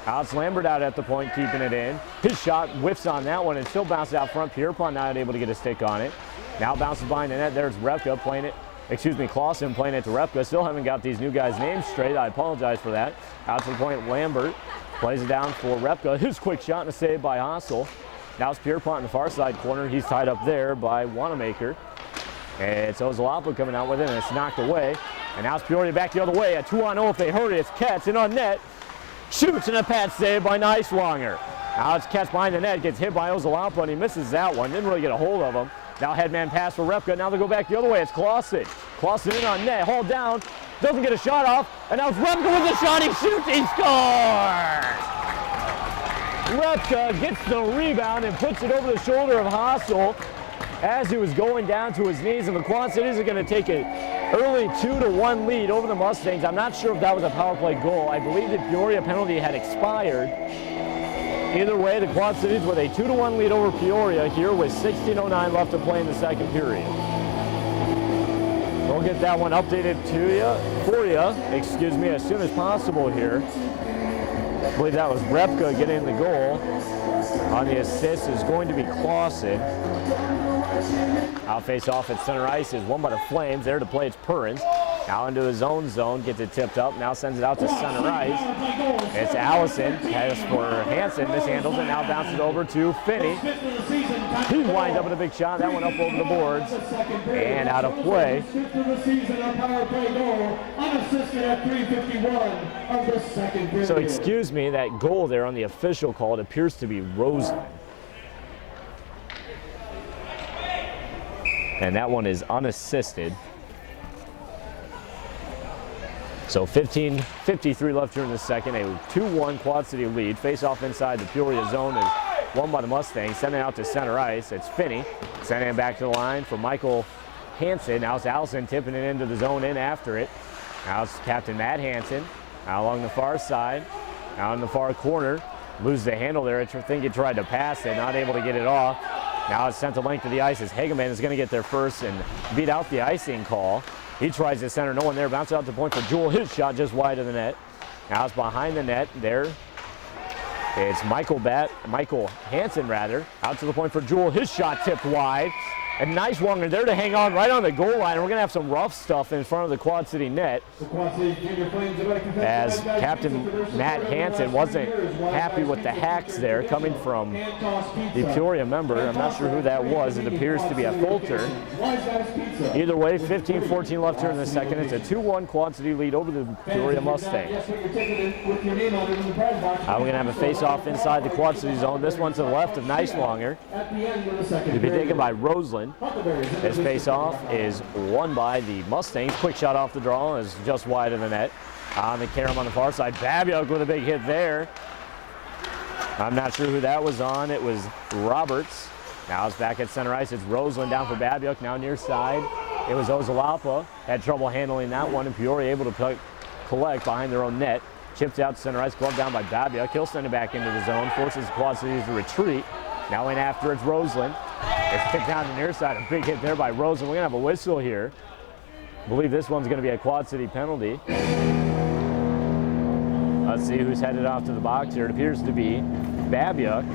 Alex Lambert out at the point, keeping it in. His shot whiffs on that one and still bounces out front. Pierpont not able to get a stick on it. Now bounces behind the net. There's Repka playing it. Clausen playing it to Repka. Still haven't got these new guys' names straight. I apologize for that. Out to the point, Lambert plays it down for Repka. His quick shot and a save by Hassel. Now it's Pierpont in the far side corner. He's tied up there by Wanamaker. And it's Ozlampa coming out with it, and it's knocked away. And now it's Peoria back the other way. A 2-on-0 if they hurry. It's Katz in on net. Shoots and a pad save by Neiswanger. Now it's Katz behind the net. Gets hit by Ozlampa, and he misses that one. Didn't really get a hold of him. Now headman pass for Repka. Now they go back the other way. It's Clausen. Clausen in on net. Hauled down. Doesn't get a shot off. And now it's Repka with a shot. He shoots. He scores! Repka gets the rebound and puts it over the shoulder of Hassel as he was going down to his knees, and the Quad Cities are going to take an early 2-1 lead over the Mustangs. I'm not sure if that was a power play goal. I believe the Peoria penalty had expired. Either way, the Quad Cities with a 2-1 lead over Peoria here with 16:09 left to play in the second period. We'll get that one updated for you, as soon as possible here. I believe that was Repka getting the goal. On the assist is going to be Clausen. Out face off at center ice is won by the Flames. There to play, it's Perrins. Now into his own zone, gets it tipped up, now sends it out to center ice. It's Allison, pass for Hansen, mishandles it, now bounces over to Finney. He winds up with a big shot, that one up over the boards, and out of play. So excuse me, that goal there on the official call, it appears to be Roseland. And that one is unassisted. So 15:53 left here in the second. A 2-1 Quad City lead. Face off inside the Peoria zone is won by the Mustangs. Sending out to center ice. It's Finney. Sending it back to the line for Michael Hansen. Now it's Allison tipping it into the zone in after it. Now it's Captain Matt Hansen. Now along the far side. Now in the far corner. Loses the handle there. I think he tried to pass it. Not able to get it off. Now it's sent the length of the ice as Hageman is going to get there first and beat out the icing call. He tries to center, no one there, bounces out to point for Jewell. His shot just wide of the net. Now it's behind the net there. It's Michael Hansen out to the point for Jewell. His shot tipped wide. And Neiswanger there to hang on right on the goal line. We're going to have some rough stuff in front of the Quad City net, as Captain Matt Hansen wasn't happy with the hacks there coming from the Peoria member. I'm not sure who that was. It appears to be a Fulter. Either way, 15-14 left here in the second. It's a 2-1 Quad City lead over the Peoria Mustangs. We're going to have a face-off inside the Quad City zone. This one to the left of Neiswanger. To be taken by Roseland. This face-off is won by the Mustangs. Quick shot off the draw is just wide of the net. On the carom on the far side. Babiok with a big hit there. I'm not sure who that was on. It was Roberts. Now it's back at center ice. It's Roseland down for Babiok. Now near side. It was Ozlampa. Had trouble handling that one, and Peoria able to collect behind their own net. Chips out to center ice, glove down by Babiak. He'll send it back into the zone, forces the Quad Cities to retreat. Now in after it's Roseland. It's kicked down the near side. A big hit there by Roseland. We're going to have a whistle here. I believe this one's going to be a Quad City penalty. Let's see who's headed off to the box here. It appears to be Babiak.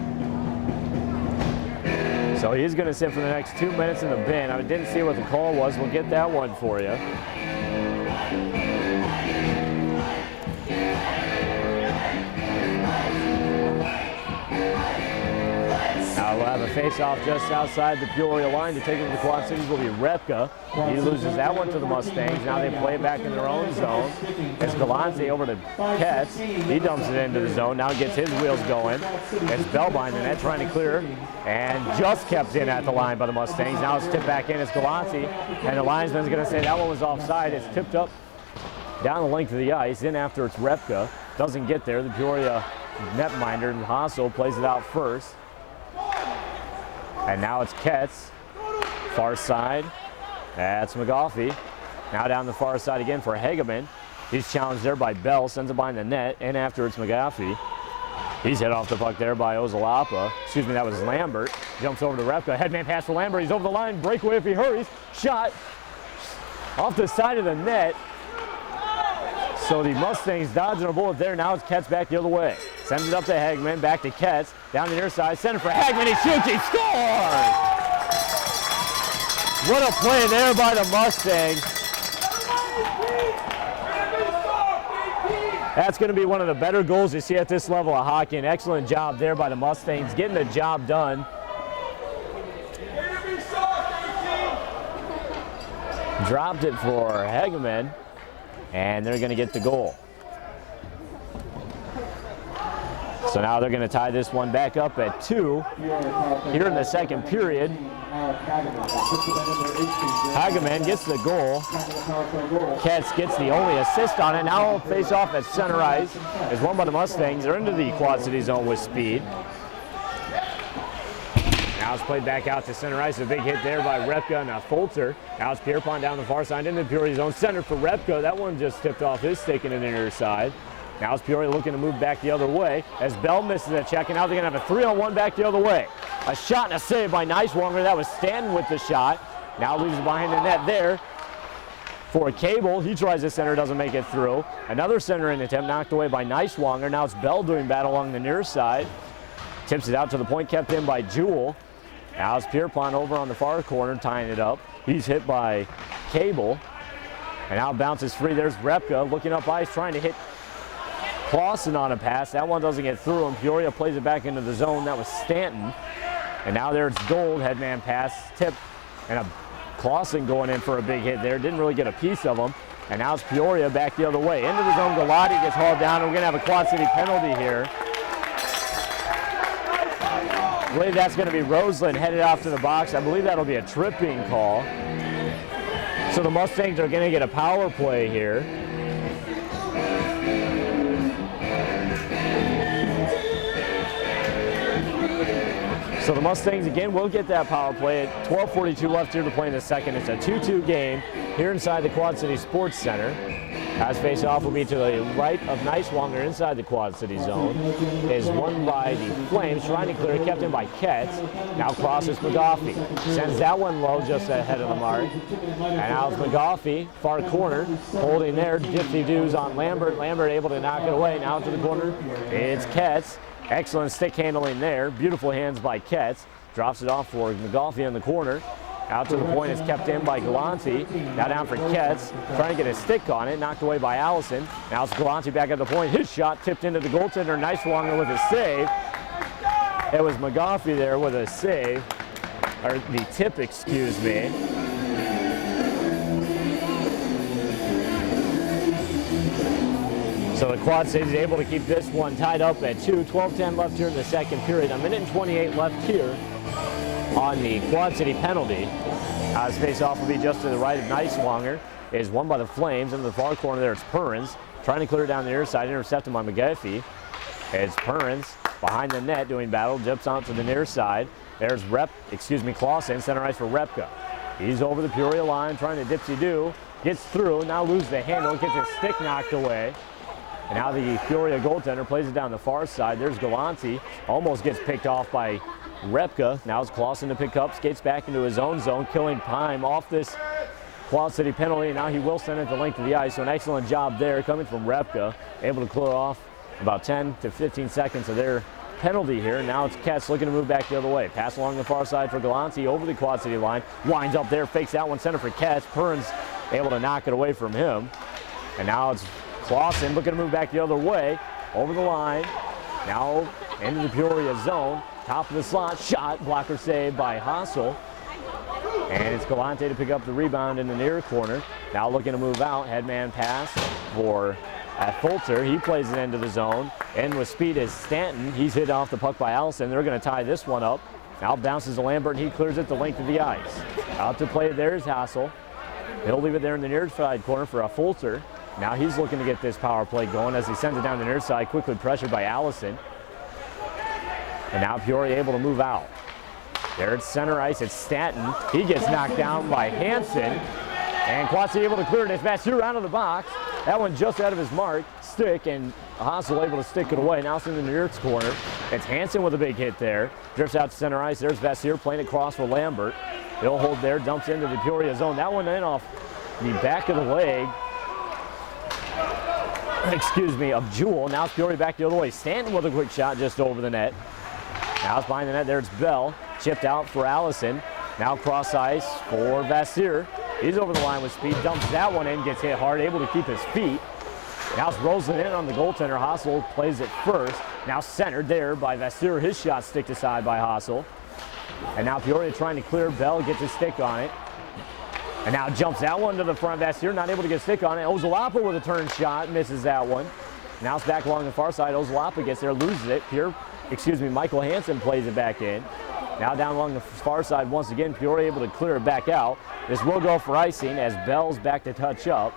So he's going to sit for the next 2 minutes in the bin. I didn't see what the call was. We'll get that one for you. We'll have a face-off just outside the Peoria line. To take it to the Quad Cities will be Repka. He loses that one to the Mustangs. Now they play it back in their own zone. It's Galante over to Ketz. He dumps it into the zone. Now gets his wheels going. It's Bell behind the net trying to clear. And just kept in at the line by the Mustangs. Now it's tipped back in. It's Galante. And the linesman's going to say that one was offside. It's tipped up down the length of the ice. In after it's Repka. Doesn't get there. The Peoria netminder, Hassel, plays it out first. And now it's Ketz, far side. That's McGoffey. Now down the far side again for Hageman. He's challenged there by Bell, sends it behind the net, and after it's McGoffey. He's hit off the puck there by Ozalapa. Excuse me, that was Lambert. Jumps over to Repka. Headman pass for Lambert. He's over the line. Breakaway if he hurries. Shot off the side of the net. So the Mustangs dodging a bullet there. Now it's Ketz back the other way. Sends it up to Hagman, back to Ketz. Down the near side, center for Hagman. He shoots, he scores! What a play there by the Mustangs. That's going to be one of the better goals you see at this level of hockey. An excellent job there by the Mustangs, getting the job done. Dropped it for Hagman. And they're going to get the goal. So now they're going to tie this one back up at 2 here in the second period. Hageman gets the goal. Ketz gets the only assist on it. Now it'll face off at center ice. It's won by the Mustangs. They're into the Quad City zone with speed. Now it's played back out to center ice. A big hit there by Repka and Folter. Now it's Pierpont down the far side into the Peoria zone. Center for Repka. That one just tipped off his stick in the near side. Now it's Peoria looking to move back the other way as Bell misses a check, and now they're going to have a 3-on-1 back the other way. A shot and a save by Neiswanger. That was Stanton with the shot. Now leaves it behind the net there for Cable. He tries to center, doesn't make it through. Another centering attempt knocked away by Neiswanger. Now it's Bell doing battle along the near side. Tips it out to the point, kept in by Jewell. Now it's Pierpont over on the far corner, tying it up. He's hit by Cable. And now bounces free. There's Repka looking up ice, trying to hit Clausen on a pass. That one doesn't get through him. Peoria plays it back into the zone. That was Stanton. And now there's Gold, headman pass, tip, and a Clausen going in for a big hit there. Didn't really get a piece of him. And now it's Peoria back the other way. Into the zone, Galati gets hauled down. And we're going to have a Quad City penalty here. I believe that's going to be Roseland headed off to the box. I believe that'll be a tripping call. So the Mustangs are going to get a power play here. So the Mustangs again will get that power play at 12:42 left here to play in the second. It's a 2-2 game here inside the Quad City Sports Center. As face-off will be to the right of Neiswanger inside the Quad City zone. Is won by the Flames, trying to clear it, kept in by Ketz. Now crosses McGoffey. Sends that one low just ahead of the mark. And now it's McGoffey, far corner, holding there. Dipsy-doos on Lambert. Lambert able to knock it away. Now to the corner. It's Ketz. Excellent stick handling there. Beautiful hands by Ketz. Drops it off for McGoffey in the corner. Out to the point, it's kept in by Galante. Now down for Ketz, trying to get a stick on it, knocked away by Allison. Now it's Galante back at the point. His shot tipped into the goaltender. Neiswanger with a save. It was McGoffey there with a save, or the tip, excuse me. So the Quad City is able to keep this one tied up at 2. 12:10 left here in the second period. A minute and 28 left here on the Quad City penalty. His face-off will be just to the right of Neiswanger. Is won by the Flames. In the far corner there, it's Perrins. Trying to clear it down the near side, intercepted by McGaffey. It's Perrins behind the net doing battle, dips out to the near side. There's Clausen, center ice for Repka. He's over the Peoria line, trying to dipsy-do. Gets through, now loses the handle, gets his stick knocked away. And now the Peoria goaltender plays it down the far side. There's Galante. Almost gets picked off by Repka. Now it's Clausen to pick up. Skates back into his own zone, killing time off this Quad City penalty. And now he will send it the length of the ice. So an excellent job there coming from Repka. Able to clear off about 10 to 15 seconds of their penalty here. Now it's Ketz looking to move back the other way. Pass along the far side for Galante over the Quad City line. Winds up there, fakes that one, center for Ketz. Perns able to knock it away from him. And now it's Clausen looking to move back the other way. Over the line. Now into the Peoria zone. Top of the slot. Shot. Blocker saved by Hassel. And it's Galante to pick up the rebound in the near corner. Now looking to move out. Headman pass for Fulter. He plays it into the zone. And with speed is Stanton. He's hit off the puck by Allison. They're going to tie this one up. Now bounces to Lambert and he clears it the length of the ice. Out to play there's Hassel. He'll leave it there in the near side corner for a Fulter. Now he's looking to get this power play going as he sends it down the near side, quickly pressured by Allison. And now Peoria able to move out. There it's center ice, it's Stanton. He gets knocked down by Hansen. And Quasi able to clear it. It's Vasseur out of the box. That one just out of his mark. Stick, and Hassel able to stick it away. Now it's in the near corner. It's Hansen with a big hit there. Drifts out to center ice. There's Vasseur playing it across for Lambert. He'll hold there, dumps into the Peoria zone. That one in off the back of the leg. Of Jewel. Now it's Peoria back the other way. Stanton with a quick shot just over the net. Now it's behind the net. There's Bell. Chipped out for Allison. Now cross ice for Vasseur. He's over the line with speed. Dumps that one in. Gets hit hard. Able to keep his feet. Now it's rolls it in on the goaltender. Hassel plays it first. Now centered there by Vasseur. His shot sticked aside by Hassel. And now Peoria trying to clear. Bell gets his stick on it. And now jumps that one to the front. Vasseur not able to get a stick on it. Ozalapa with a turn shot. Misses that one. Now it's back along the far side. Ozalapa gets there. Loses it. Michael Hansen plays it back in. Now down along the far side once again. Peoria able to clear it back out. This will go for icing as Bell's back to touch up.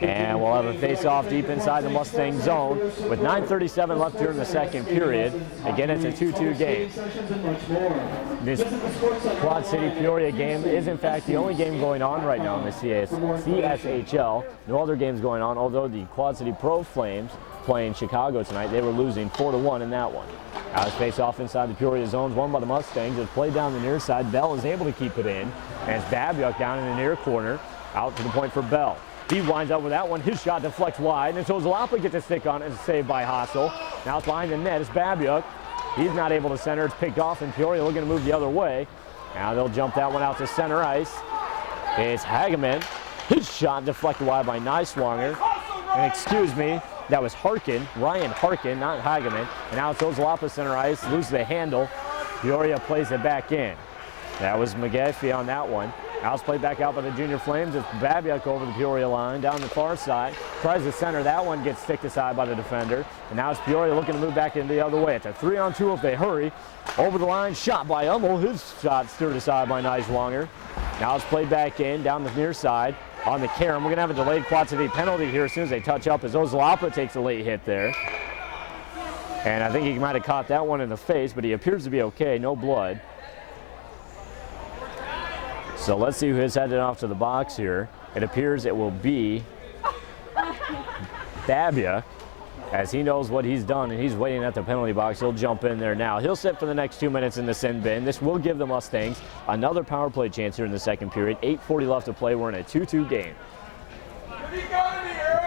And we'll have a face-off deep inside the Mustang zone with 9:37 left here in the second period. Again, it's a 2-2 game. This Quad City Peoria game is, in fact, the only game going on right now in the CSHL. No other games going on, although the Quad City Pro Flames playing Chicago tonight, they were losing 4-1 in that one. Now it's face-off inside the Peoria zones, won by the Mustangs. It's played down the near side. Bell is able to keep it in. And it's Babiuk down in the near corner, out to the point for Bell. He winds up with that one. His shot deflects wide, and so Zalapa gets a stick on it and saved by Hassel. Now it's behind the net. It's Babiuk. He's not able to center. It's picked off, and Peoria looking to move the other way. Now they'll jump that one out to center ice. It's Hageman. His shot deflected wide by Neiswanger. And that was Harkin, Ryan Harkin, not Hageman. And now it's Ozalapa center ice, loses the handle. Peoria plays it back in. That was McGaffey on that one. Now it's played back out by the Junior Flames. It's Babiuk over the Peoria line, down the far side. Tries to center. That one gets sticked aside by the defender. And now it's Peoria looking to move back in the other way. It's a 3-on-2 if they hurry. Over the line, shot by Hummel. His shot steered aside by Neiswanger. Now it's played back in, down the near side on the Karam. We're going to have a delayed Quad City penalty here as soon as they touch up as Ozalapa takes a late hit there. And I think he might have caught that one in the face, but he appears to be okay. No blood. So let's see who is headed off to the box here. It appears it will be Babiuk, as he knows what he's done and he's waiting at the penalty box. He'll jump in there now. He'll sit for the next 2 minutes in the sin bin. This will give the Mustangs another power play chance here in the second period. 8:40 left to play. We're in a 2-2 game.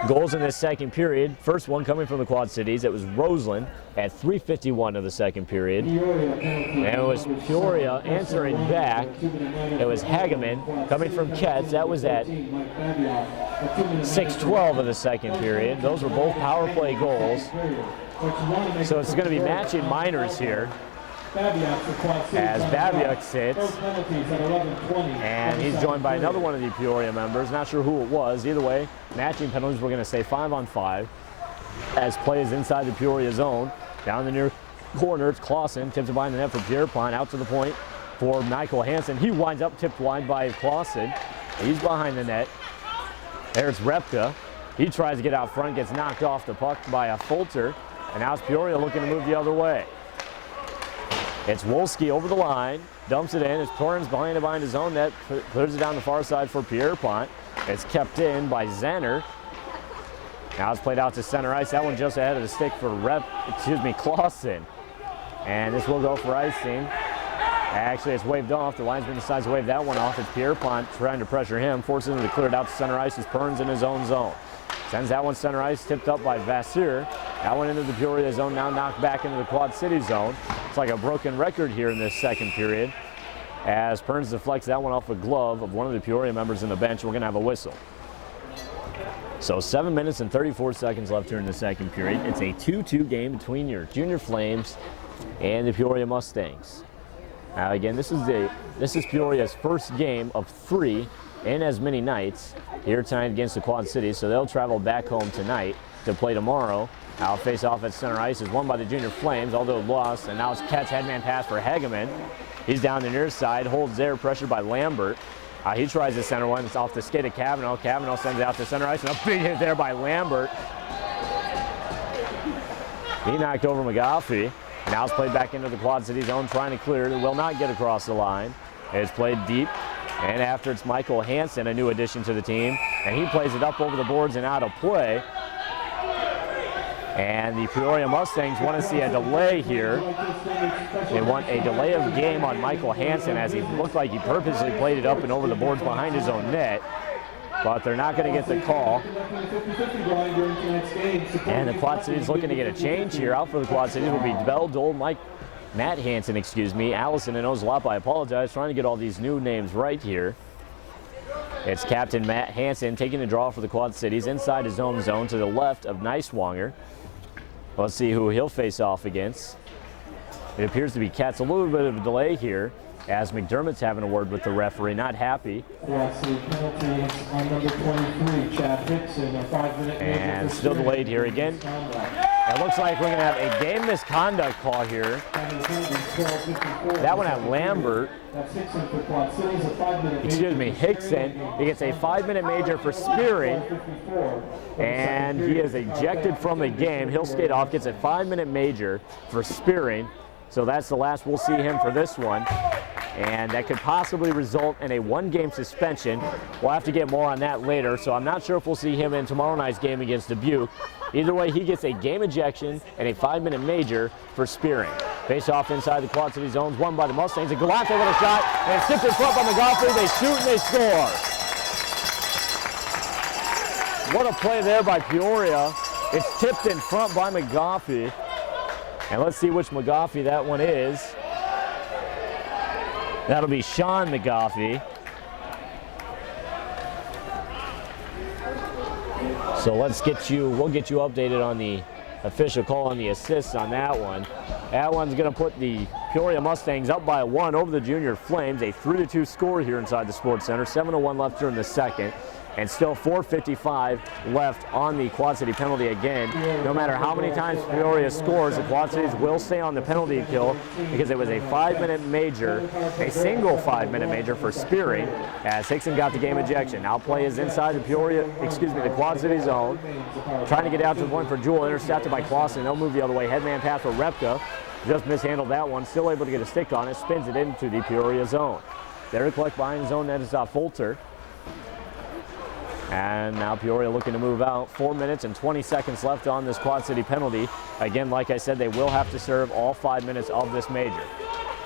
Goals in this second period. First one coming from the Quad Cities. It was Roseland at 3:51 of the second period. And it was Peoria answering back. It was Hageman coming from Ketz. That was at 6:12 of the second period. Those were both power play goals. So it's going to be matching minors here. As Babiuk sits, and he's joined by another one of the Peoria members. Not sure who it was. Either way, matching penalties, we're going to say 5-on-5 as play is inside the Peoria zone. Down the near corner, it's Clausen, tips it behind the net for Pierpont, out to the point for Michael Hansen. He winds up tipped wide by Clausen. He's behind the net. There's Repka. He tries to get out front, gets knocked off the puck by a Fulter, and now it's Peoria looking to move the other way. It's Wolski over the line, dumps it in. It's Torrens behind his own net, clears it down the far side for Pierpont. It's kept in by Zanner. Now it's played out to center ice. That one just ahead of the stick for Clausen. And this will go for icing. Actually, it's waved off. The linesman decides to wave that one off. It's Pierpont trying to pressure him, forcing him to clear it out to center ice as Perns in his own zone. Sends that one center ice, tipped up by Vasseur. That one into the Peoria zone, now knocked back into the Quad City zone. It's like a broken record here in this second period as Perns deflects that one off a glove of one of the Peoria members in the bench. We're going to have a whistle. So 7 minutes and 34 seconds left here in the second period. It's a 2-2 game between your Junior Flames and the Peoria Mustangs. Now again, this is Peoria's first game of 3 in as many nights here tonight against the Quad Cities, so they'll travel back home tonight to play tomorrow. Now face off at center ice is won by the Junior Flames, although lost, and now it's catch headman pass for Hageman. He's down the near side, holds there, pressured by Lambert. He tries the center one. It's off the skate of Cavanaugh. Cavanaugh sends it out to center ice, and a big hit there by Lambert. He knocked over McGoffey. Now it's played back into the Quad City zone, trying to clear it. It will not get across the line. It's played deep, and after it's Michael Hansen, a new addition to the team, and he plays it up over the boards and out of play. And the Peoria Mustangs want to see a delay here. They want a delay of game on Michael Hansen as he looked like he purposely played it up and over the boards behind his own net. But they're not going to get the call. And the Quad Cities looking to get a change here. Out for the Quad Cities will be Bell, Dole, Matt Hansen, Allison and Ozlop. I apologize, trying to get all these new names right here. It's Captain Matt Hansen taking the draw for the Quad Cities inside his own zone to the left of Neiswanger. Let's see who he'll face off against. It appears to be Katz. A little bit of a delay here as McDermott's having a word with the referee, not happy. Penalty on number 23, Chad Hickson, a 5-minute. And still delayed here again. It looks like we're going to have a game misconduct call here. That one at Lambert. Hickson. He gets a 5-minute major for spearing. And he is ejected from the game. He'll skate off, gets a 5-minute major for spearing. So that's the last we'll see him for this one. And that could possibly result in a 1-game suspension. We'll have to get more on that later, so I'm not sure if we'll see him in tomorrow night's game against Dubuque. Either way, he gets a game ejection and a 5-minute major for spearing. Face off inside the Quad City zones, won by the Mustangs. And Galante with a shot, and it's tipped in front by McGoffrey. They shoot and they score. What a play there by Peoria. It's tipped in front by McGoffrey. And let's see which McGoffrey that one is. That'll be Sean McGoffrey. So we'll get you updated on the official call on the assists on that one. That one's going to put the Peoria Mustangs up by 1 over the Junior Flames. A 3-2 score here inside the Sports Center. 7:01 left during the second. And still 4:55 left on the Quad City penalty again. No matter how many times Peoria scores, the Quad Cities will stay on the penalty kill because it was a 5-minute major, a single 5-minute major for spearing as Hickson got the game ejection. Now play is inside the Quad City zone. Trying to get out to the point for Jewell, intercepted by Clausen. They'll move the other way. Headman pass for Repka. Just mishandled that one. Still able to get a stick on it. Spins it into the Peoria zone. There to collect behind the zone net is Fulter. And now Peoria looking to move out. 4 minutes and 20 seconds left on this Quad City penalty. Again, like I said, they will have to serve all 5 minutes of this major.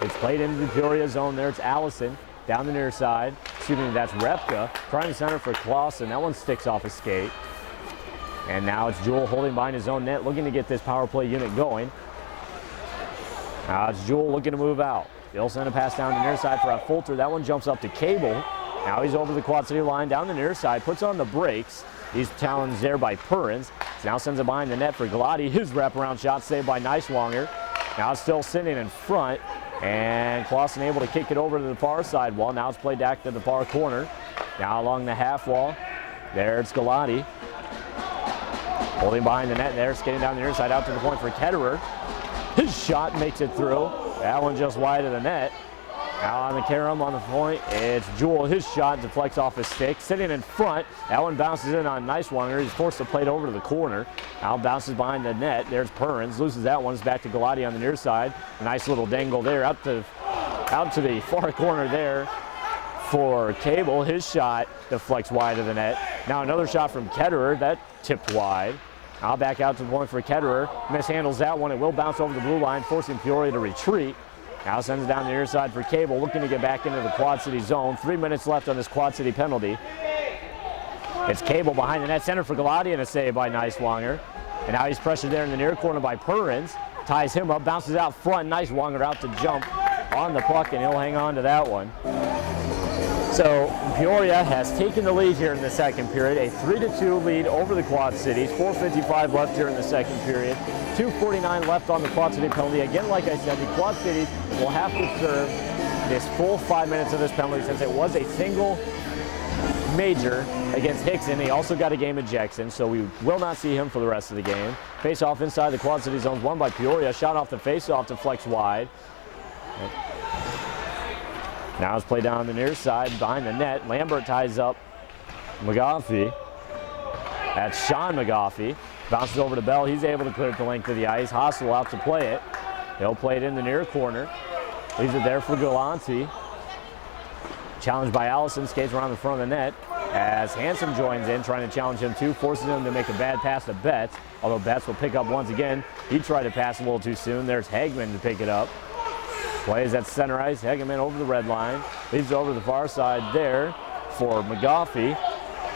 It's played into the Peoria zone. There it's Allison down the near side. That's Repka trying to center for Clausen. That one sticks off his skate. And now it's Jewell holding behind his own net, looking to get this power play unit going. Now it's Jewell looking to move out. He'll send a pass down the near side for a Fulter. That one jumps up to Cable. Now he's over the Quad City line, down the near side, puts on the brakes. He's challenged there by Perrins. Now sends it behind the net for Galati. His wraparound shot saved by Neiswanger. Now it's still sitting in front, and Clausen able to kick it over to the far side wall. Now it's played back to the far corner. Now along the half wall, there it's Galati. Holding behind the net there, skating down the near side out to the point for Ketterer. His shot makes it through. That one just wide of the net. Now on the carom on the point, it's Jewell. His shot deflects off his stick. Sitting in front, that one bounces in on Neiswanger. He's forced to play it over to the corner. Now bounces behind the net. There's Perrins, loses that one. It's back to Galati on the near side. A nice little dangle there out to the far corner there for Cable. His shot deflects wide of the net. Now another shot from Ketterer. That tipped wide. Now back out to the point for Ketterer. Mishandles that one. It will bounce over the blue line, forcing Peoria to retreat. Now sends it down the near side for Cable, looking to get back into the Quad City zone. 3 minutes left on this Quad City penalty. It's Cable behind the net center for Galati, and a save by Neiswanger. And now he's pressured there in the near corner by Perrins. Ties him up, bounces out front. Neiswanger out to jump on the puck, and he'll hang on to that one. So Peoria has taken the lead here in the second period, a 3-2 lead over the Quad Cities. 4:55 left here in the second period. 2:49 left on the Quad City penalty. Again, like I said, the Quad Cities will have to serve this full 5 minutes of this penalty since it was a single major against Hickson. He also got a game ejection, so we will not see him for the rest of the game. Face off inside the Quad City zones, won by Peoria. Shot off the face off, deflects wide. Now it's played down the near side behind the net. Lambert ties up McGoffey. That's Sean McGoffey. Bounces over to Bell. He's able to clear it the length of the ice. Hostel out to play it. He'll play it in the near corner. Leaves it there for Galanti. Challenged by Allison. Skates around the front of the net as Hansen joins in, trying to challenge him too. Forces him to make a bad pass to Betts. Although Betts will pick up once again. He tried to pass a little too soon. There's Hagman to pick it up. Plays at center ice. Hegeman over the red line. Leaves it over the far side there for McGoffey.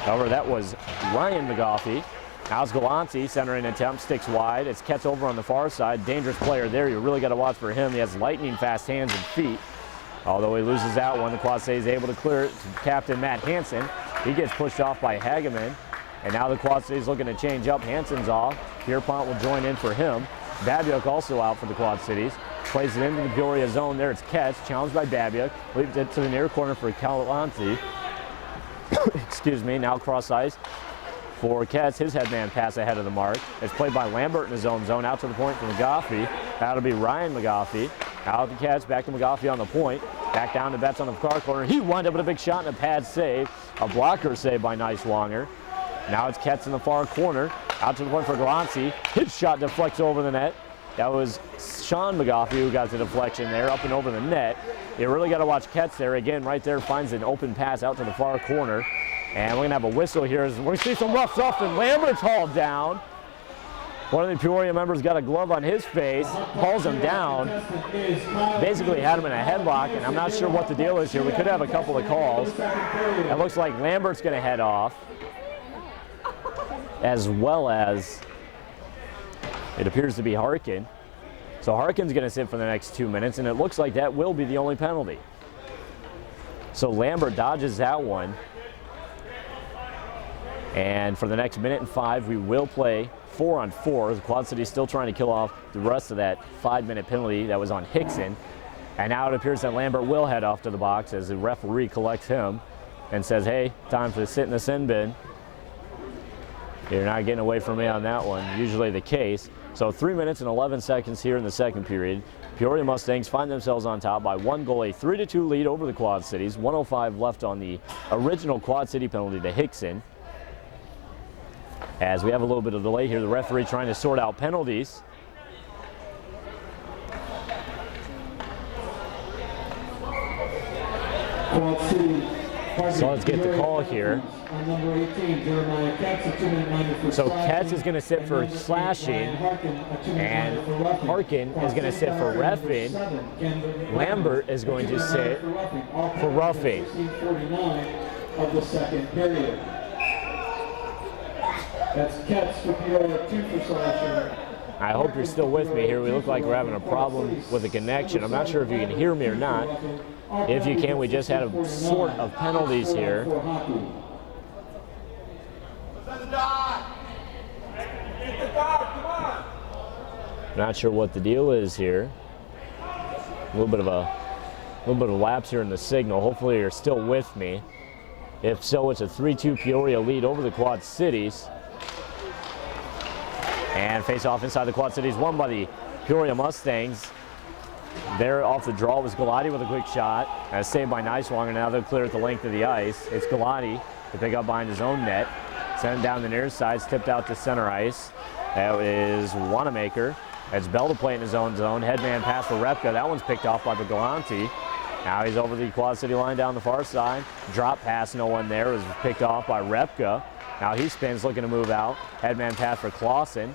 However, that was Ryan McGoffey. Now it's Galanti. Centering attempt. Sticks wide. It's Ketz over on the far side. Dangerous player there. You really got to watch for him. He has lightning fast hands and feet. Although he loses that one, the Quad City is able to clear it to captain Matt Hansen. He gets pushed off by Hageman. And now the Quad City is looking to change up. Hansen's off. Pierpont will join in for him. Babiuk also out for the Quad Cities. Plays it into the Peoria zone. There it's Ketz, challenged by Babiuk. Leaves it to the near corner for Galanti. Excuse me, now cross ice for Ketz. His headman pass ahead of the mark. It's played by Lambert in his own zone. Out to the point for McGoffey. That'll be Ryan McGoffey. Out to Ketz, back to McGoffey on the point. Back down to Betts on the far corner. He wound up with a big shot and a pad save. A blocker save by Neiswanger. Now it's Ketz in the far corner. Out to the point for Galanti. His shot deflects over the net. That was Sean McGoffey who got the deflection there, up and over the net. You really got to watch Ketz there. Again, right there, finds an open pass out to the far corner. And we're going to have a whistle here. We're going to see some rough stuff, and Lambert's hauled down. One of the Peoria members got a glove on his face, hauls him down. Basically had him in a headlock, and I'm not sure what the deal is here. We could have a couple of calls. It looks like Lambert's going to head off, as well as it appears to be Harkin. So Harkin's going to sit for the next 2 minutes, and it looks like that will be the only penalty. So Lambert dodges that one. And for the next minute and 5, we will play 4-on-4. The Quad City's still trying to kill off the rest of that 5-minute penalty that was on Hickson. And now it appears that Lambert will head off to the box as the referee collects him and says, hey, time to sit in the sin bin. You're not getting away from me on that one. Usually the case. So 3 minutes and 11 seconds here in the second period. Peoria Mustangs find themselves on top by 1 goal, a 3-2 lead over the Quad Cities. 1:05 left on the original Quad City penalty to Hickson. As we have a little bit of delay here, the referee trying to sort out penalties. So let's get the call here. So Ketz is going to sit for slashing, and Harkin is going to sit for reffing. Lambert is going to sit for roughing. Of the second period. That's Ketz for Peoria, 2 for slashing. I hope you're still with me here. We look like we're having a problem with the connection. I'm not sure if you can hear me or not. If you can, we just had a sort of penalties here. Not sure what the deal is here. A little bit of a lapse here in the signal. Hopefully you're still with me. If so, it's a 3-2 Peoria lead over the Quad Cities. And face off inside the Quad Cities, won by the Peoria Mustangs. There off the draw was Galati with a quick shot. Saved by Neiswanger. Now they'll clear at the length of the ice. It's Galati to pick up behind his own net. Send it down the near side, it's tipped out to center ice. That is Wanamaker. It's Bell to play in his own zone. Headman pass for Repka. That one's picked off by the Galati. Now he's over the Quad City line down the far side. Drop pass, no one there. It was picked off by Repka. Now he spins, looking to move out. Headman pass for Clausen.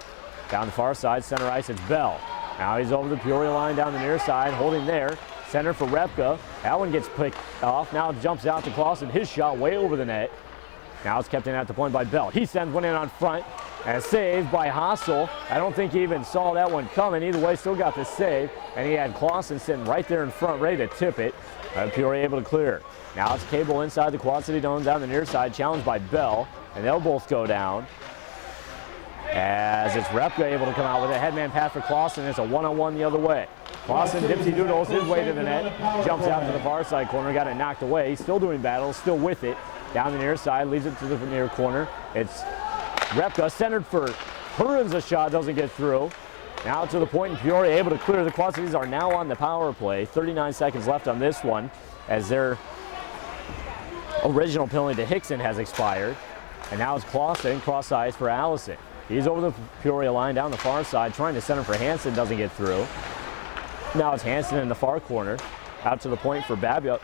Down the far side, center ice, it's Bell. Now he's over the Peoria line down the near side, holding there. Center for Repka. That one gets picked off. Now it jumps out to Clausen. His shot way over the net. Now it's kept in at the point by Bell. He sends one in on front. And saved by Hassel. I don't think he even saw that one coming. Either way, still got the save. And he had Clausen sitting right there in front, ready to tip it. Peoria able to clear. Now it's Cable inside the Quad City Dome down the near side, challenged by Bell. And they'll both go down. As it's Repka able to come out with a headman pass for Clausen. It's a one-on-one the other way. Clausen dipsy doodles his way to the net. Jumps out to the far side corner, got it knocked away. He's still doing battle, still with it. Down the near side, leads it to the near corner. It's Repka centered for Curran's a shot, doesn't get through. Now to the point, and Peoria able to clear. The Quad Cities are now on the power play. 39 seconds left on this one as their original penalty to Hickson has expired. And now it's Clausen, cross ice for Allison. He's over the Peoria line down the far side, trying to center for Hansen, doesn't get through. Now it's Hansen in the far corner, out to the point for Babiuk,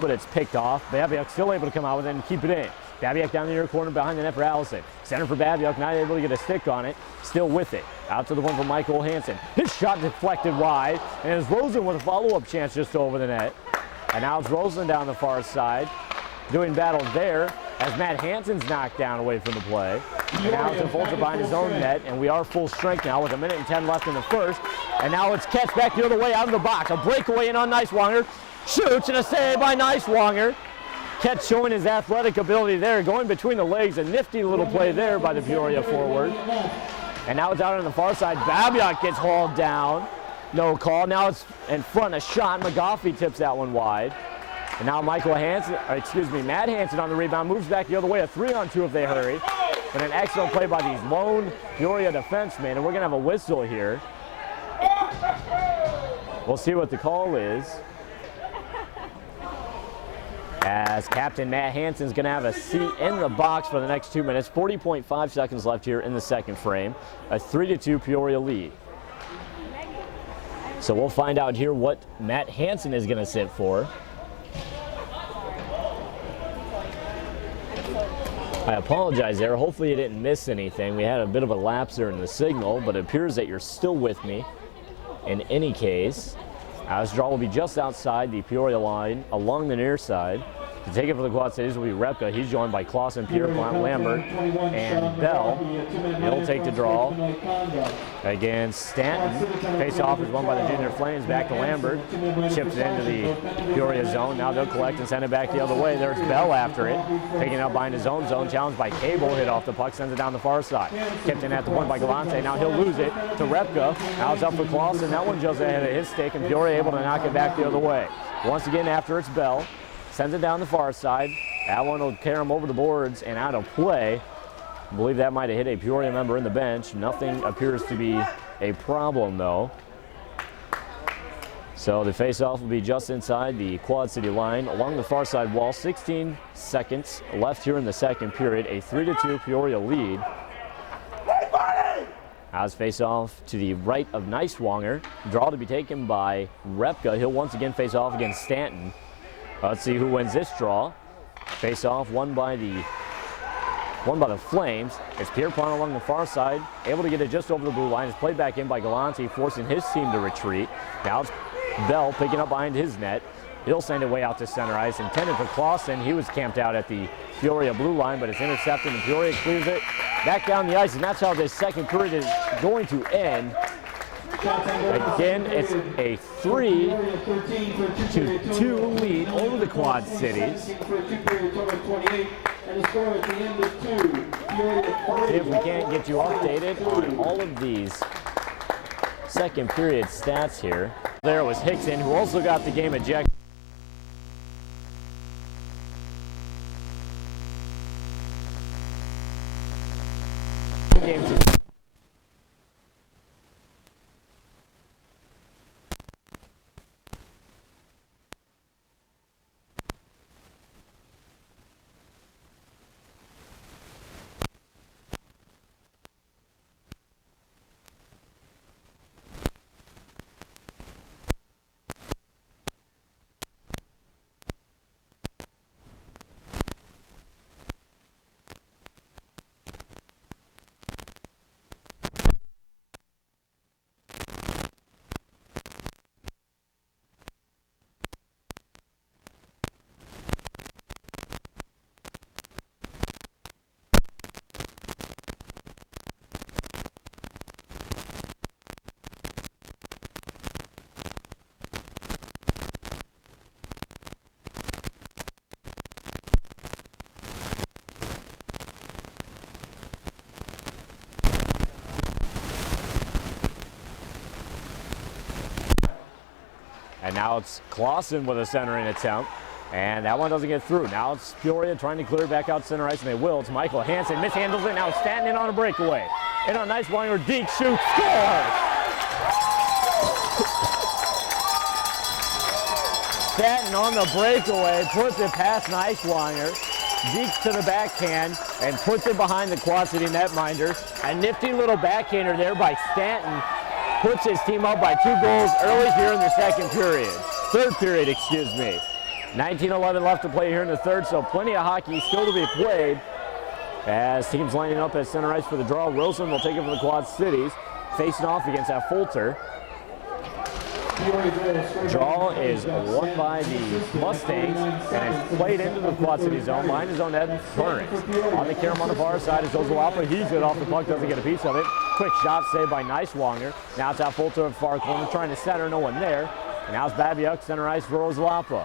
but it's picked off. Babiuk still able to come out with it and keep it in. Babiuk down the near corner behind the net for Allison. Center for Babiuk, not able to get a stick on it. Still with it. Out to the one for Michael Hansen. His shot deflected wide, and it's Rosen with a follow-up chance just over the net. And now it's Rosen down the far side, doing battle there as Matt Hansen's knocked down away from the play. And now it's Fulcher behind his own net, and we are full strength now with 1:10 left in the first. And now it's Ketz back the other way out of the box. A breakaway in on Neiswanger. Shoots, and a save by Neiswanger. Ketz showing his athletic ability there, going between the legs. A nifty little play there by the Peoria forward. And now it's out on the far side. Babiuk gets hauled down. No call. Now it's in front, a shot. McGoffey tips that one wide. And now Matt Hansen on the rebound, moves back the other way. A 3-on-2 if they hurry. But an excellent play by these lone Peoria defensemen. And we're going to have a whistle here. We'll see what the call is. As Captain Matt Hansen's going to have a seat in the box for the next 2 minutes. 40.5 seconds left here in the second frame. A 3-2 Peoria lead. So we'll find out here what Matt Hansen is going to sit for. I apologize there. Hopefully you didn't miss anything. We had a bit of a lapse there in the signal, but it appears that you're still with me. In any case, this draw will be just outside the Peoria line along the near side. To take it for the Quad Cities will be Repka. He's joined by Clausen, Pierpont, Lambert, and Bell. He'll take the draw against Stanton. Face-off is won by the Junior Flames. Back to Lambert. Chips it into the Peoria zone. Now they'll collect and send it back the other way. There's Bell after it. Taking it out behind his own zone. Challenged by Cable. Hit off the puck. Sends it down the far side. Kept in at the point by Galante. Now he'll lose it to Repka. Now it's up for Clausen. That one just ahead of his stick, and Peoria able to knock it back the other way. Once again after it's Bell. Sends it down the far side. That one will carry him over the boards and out of play. I believe that might have hit a Peoria member in the bench. Nothing appears to be a problem, though. So the face-off will be just inside the Quad City line along the far side wall. 16 seconds left here in the second period. A 3-2 Peoria lead. As face-off to the right of Neiswanger. Draw to be taken by Repka. He'll once again face off against Stanton. Let's see who wins this draw. Face-off won by the Flames. It's Pierpont along the far side, able to get it just over the blue line. It's played back in by Galante, forcing his team to retreat. Now it's Bell picking up behind his net. He'll send it way out to center ice. Intended for Clausen. He was camped out at the Peoria blue line, but it's intercepted, and Peoria clears it back down the ice, and that's how this second period is going to end. Again, it's a 3-2 lead over the Quad Cities. If we can't get you updated on all of these second period stats here. There was Hickson, who also got the game ejected. And now it's Clausen with a centering attempt. And that one doesn't get through. Now it's Peoria trying to clear it back out center ice, and they will. It's Michael Hansen, mishandles it. Now it's Stanton in on a breakaway. In on Neiswanger, Deke shoots, scores! Stanton on the breakaway, puts it past Neiswanger. Deke to the backhand and puts it behind the Quad City netminder. A nifty little backhander there by Stanton. Puts his team up by 2 goals early here in the third period, excuse me. 19:11 left to play here in the third, so plenty of hockey still to be played. As teams lining up at center ice for the draw, Wilson will take it for the Quad Cities, facing off against that Fulter. Draw is won by the Mustangs and is played into the Quad City zone. Behind his own net, Burns. On the carom on the far side is Ozolapa. He's it off the puck, doesn't get a piece of it. Quick shot saved by Neiswanger. Now it's out Fulter in the far corner, trying to center, no one there. And now it's Babiuk, center ice for Ozolapa.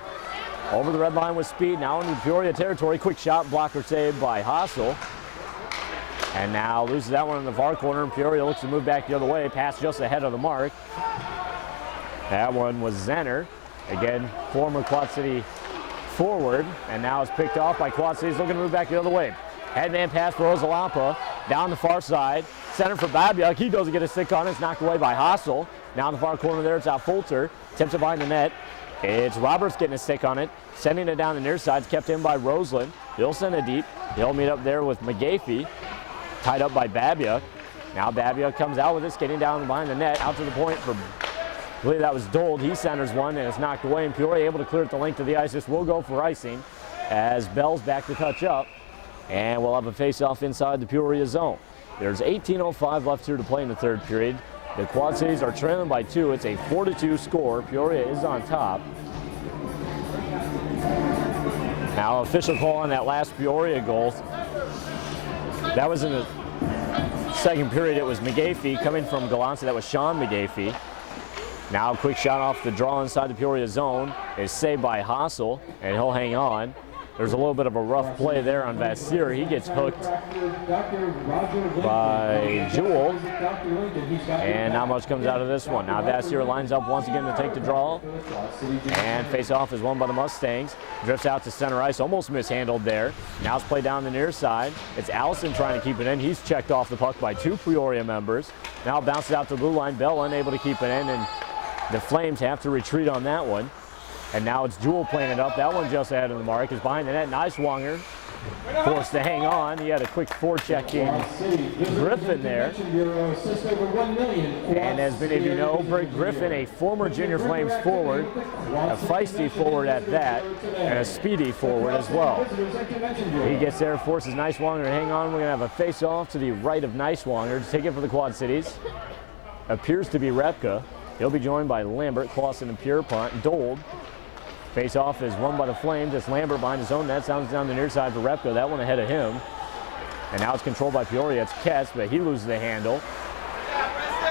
Over the red line with speed, now into Peoria territory. Quick shot, blocker saved by Hassel. And now loses that one in the far corner, and Peoria looks to move back the other way. Pass just ahead of the mark. That one was Zenner. Again, former Quad City forward, and now it's picked off by Quad City's looking to move back the other way. Headman pass for Ozolapa, down the far side. Center for Babiuk, he doesn't get a stick on it, it's knocked away by Hassel. Now in the far corner there, it's out Fulter. Tips it behind the net. It's Roberts getting a stick on it, sending it down the near side. It's kept in by Roseland. He'll send it deep. He'll meet up there with McGaffey, tied up by Babiuk. Now Babiuk comes out with it, skating down behind the net, out to the point for, I believe that was Dold. He centers one, and it's knocked away, and Peoria able to clear it the length of the ice. This will go for icing as Bell's back to touch up, and we'll have a face-off inside the Peoria zone. There's 18:05 left here to play in the third period. The Quad Cities are trailing by 2. It's a 4-2 score. Peoria is on top. Now, official call on that last Peoria goal. That was in the second period. It was McGaffey coming from Galanza. That was Sean McGaffey. Now, a quick shot off the draw inside the Peoria zone is saved by Hassel, and he'll hang on. There's a little bit of a rough play there on Vassir. He gets hooked by Jewell, and not much comes out of this one. Now Vassir lines up once again to take the draw, and face-off is won by the Mustangs. Drifts out to center ice, almost mishandled there. Now it's played down the near side. It's Allison trying to keep it in. He's checked off the puck by 2 Peoria members. Now it bounces out to the blue line. Bell unable to keep it in, and the Flames have to retreat on that one. And now it's Jewell playing it up. That one just ahead of the mark is behind the net. Neiswanger forced to hang on. He had a quick forecheck in Griffin there. And as many of you know, Britt Griffin, a former Junior Flames forward, a feisty forward at that, and a speedy forward as well. He gets there, forces Neiswanger to hang on. We're going to have a face-off to the right of Neiswanger to take it for the Quad Cities. Appears to be Repka. He'll be joined by Lambert, Clausen, and Pierpont. Dold. Face-off is won by the Flames. It's Lambert behind his own net. Sounds down the near side for Repka. That one ahead of him. And now it's controlled by Peoria. It's Ketz, but he loses the handle.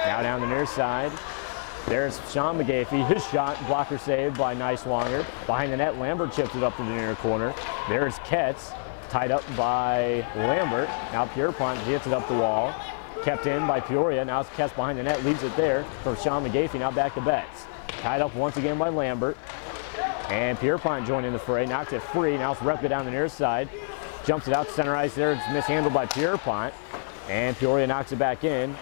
Now down the near side. There's Sean McGaffey. His shot, blocker saved by Neiswanger. Behind the net, Lambert chips it up to the near corner. There's Ketz, tied up by Lambert. Now Pierpont hits it up the wall. Kept in by Peoria. Now it's Ketz behind the net. Leaves it there for Sean McGaffey. Now back to Betts. Tied up once again by Lambert. And Pierpont joining the fray, knocks it free. Now it's Repka down the near side. Jumps it out to center ice there. It's mishandled by Pierpont. And Peoria knocks it back in.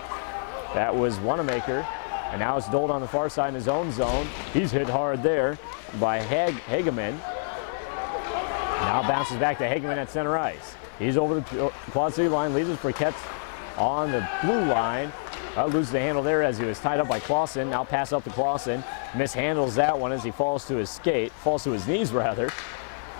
That was Wanamaker. And now it's Dold on the far side in his own zone. He's hit hard there by Hageman. Now bounces back to Hageman at center ice. He's over the Quad City line, leaves it for Ketz on the blue line. Loses the handle there as he was tied up by Clausen. Now pass up to Clausen. Mishandles that one as he falls to his knees rather.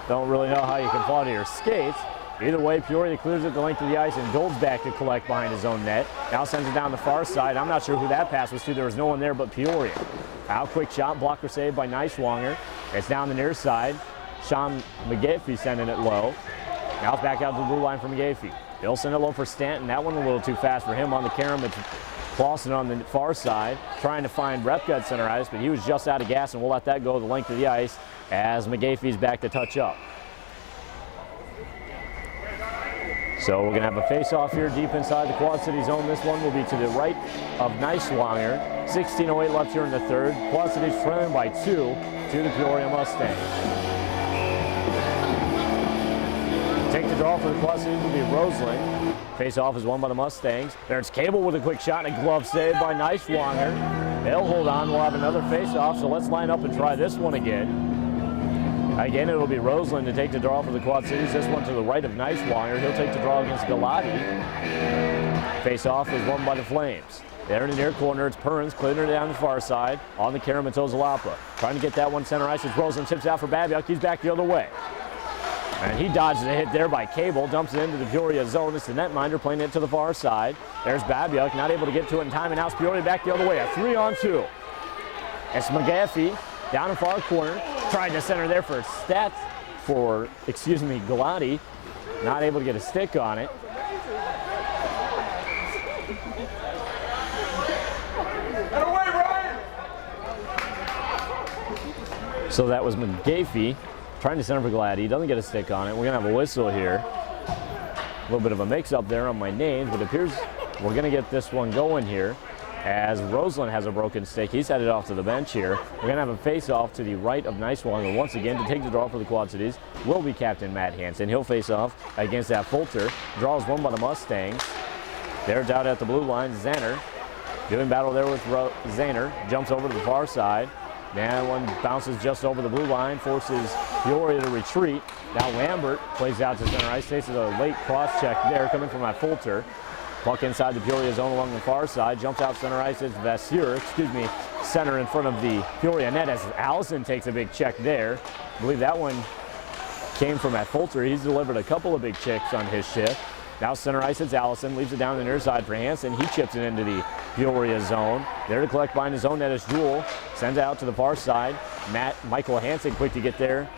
Don't really know how you can fall to your skates. Either way, Peoria clears it the length of the ice, and Dold's back to collect behind his own net. Now sends it down the far side. I'm not sure who that pass was to. There was no one there but Peoria. Now quick shot, blocker saved by Neiswanger. It's down the near side. Sean McGaffey sending it low. Now it's back out to the blue line for McGaffey. He'll send it low for Stanton. That one a little too fast for him on the carom. It's Clausen on the far side, trying to find Repka at center ice, but he was just out of gas, and we'll let that go the length of the ice as McGaffey's back to touch up. So we're going to have a face-off here deep inside the Quad City zone. This one will be to the right of Neiswanger. 16:08 left here in the third. Quad City's trailing by 2 to the Peoria Mustangs. Take the draw for the Quad Cities will be Roseland. Face-off is won by the Mustangs. There's Cable with a quick shot and a glove save by Neiswanger. They'll hold on. We'll have another face-off, so let's line up and try this one again. Again, it'll be Roseland to take the draw for the Quad Cities. This one to the right of Neiswanger. He'll take the draw against Galati. Face-off is won by the Flames. There in the near corner, it's Perrins clearing it down the far side on the Karamatoa Zalapa. Trying to get that one center ice. It's Roseland tips out for Babiak. He's back the other way. And he dodges a hit there by Cable, dumps it into the Peoria zone. It's the netminder playing it to the far side. There's Babiak, not able to get to it in time, and now it's Peoria back the other way. A 3-on-2. It's McGaffey down in far corner. Tried to center there for Galati. Not able to get a stick on it. Get away, Ryan! So that was McGaffey trying to center for Galati. Doesn't get a stick on it. We're going to have a whistle here. A little bit of a mix-up there on my names, but it appears we're going to get this one going here. As Roseland has a broken stick, he's headed off to the bench here. We're going to have a face-off to the right of Neiswanger once again. To take the draw for the Quad Cities will be Captain Matt Hansen. He'll face off against that Fulter. Draw is won by the Mustangs. There's out at the blue line, Zanner. Doing battle there with Zanner. Jumps over to the far side. That one bounces just over the blue line, forces Peoria to retreat. Now Lambert plays out to center ice. Takes a late cross check there coming from that Fulter. Puck inside the Peoria zone along the far side. Jumps out center ice. It's Vasseur, center in front of the Peoria net as Allison takes a big check there. I believe that one came from that Fulter. He's delivered a couple of big checks on his shift. Now center ice, it's Allison. Leaves it down the near side for Hansen. He chips it into the Peoria zone. There to collect behind his own net is Jewell. Sends it out to the far side. Michael Hansen quick to get there.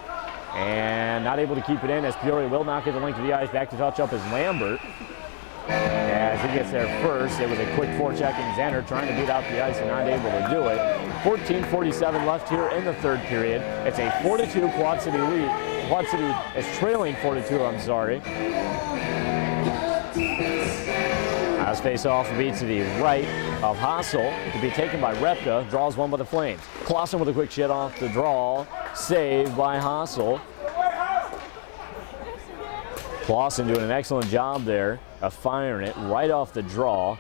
And not able to keep it in as Peoria will not get the length of the ice. Back to touch up is Lambert. As he gets there first, it was a quick forechecking. Zanner trying to beat out the ice and not able to do it. 14:47 left here in the third period. It's a 4-2 Quad City lead. Quad City is trailing 4-2, I'm sorry. As face-off will be to the right of Hassel to be taken by Repka. Draws one by the Flames. Clausen with a quick shit off the draw. Saved by Hassel. Clausen doing an excellent job there of firing it right off the draw.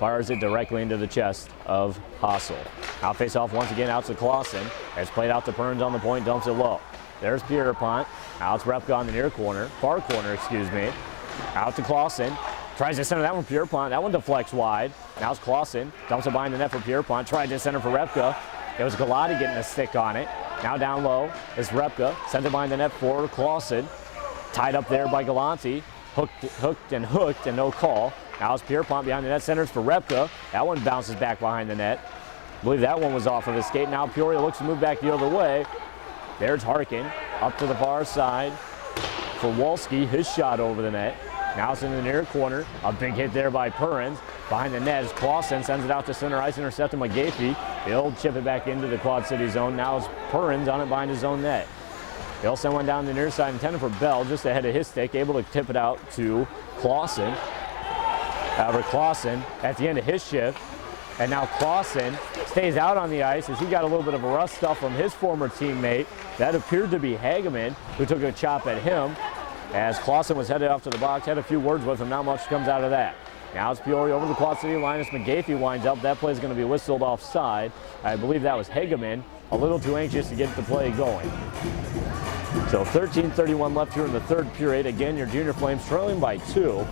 Fires it directly into the chest of Hassel. Now face-off once again out to Clausen. It's played out to Perrins on the point, dumps it low. There's Pierpont. Out to Repka on the near corner. Far corner, excuse me. Out to Clausen. Tries to center that one for Pierpont. That one deflects wide. Now it's Clausen. Dumps it behind the net for Pierpont. Tried to center for Repka. It was Galati getting a stick on it. Now down low is Repka. Sent it behind the net for Clausen. Tied up there by Galati. Hooked and no call. Now it's Pierpont behind the net. Centers for Repka. That one bounces back behind the net. I believe that one was off of his skate. Now Peoria looks to move back the other way. There's Harkin. Up to the far side for Wolski. His shot over the net. Now it's in the near corner. A big hit there by Perrins. Behind the net is Clausen. Sends it out to center ice. Intercepted McGaffey. He'll chip it back into the Quad City zone. Now it's Perrins on it behind his own net. He'll send one down the near side, intended for Bell, just ahead of his stick. Able to tip it out to Clausen. Clausen at the end of his shift. And now Clausen stays out on the ice as he got a little bit of a rough stuff from his former teammate. That appeared to be Hageman, who took a chop at him. As Clausen was headed off to the box, had a few words with him, not much comes out of that. Now it's Peoria over the Quad City line as McGaffey winds up. That play is going to be whistled offside. I believe that was Hageman, a little too anxious to get the play going. So 13:31 left here in the third period. Again, your Junior Flames trailing by 2.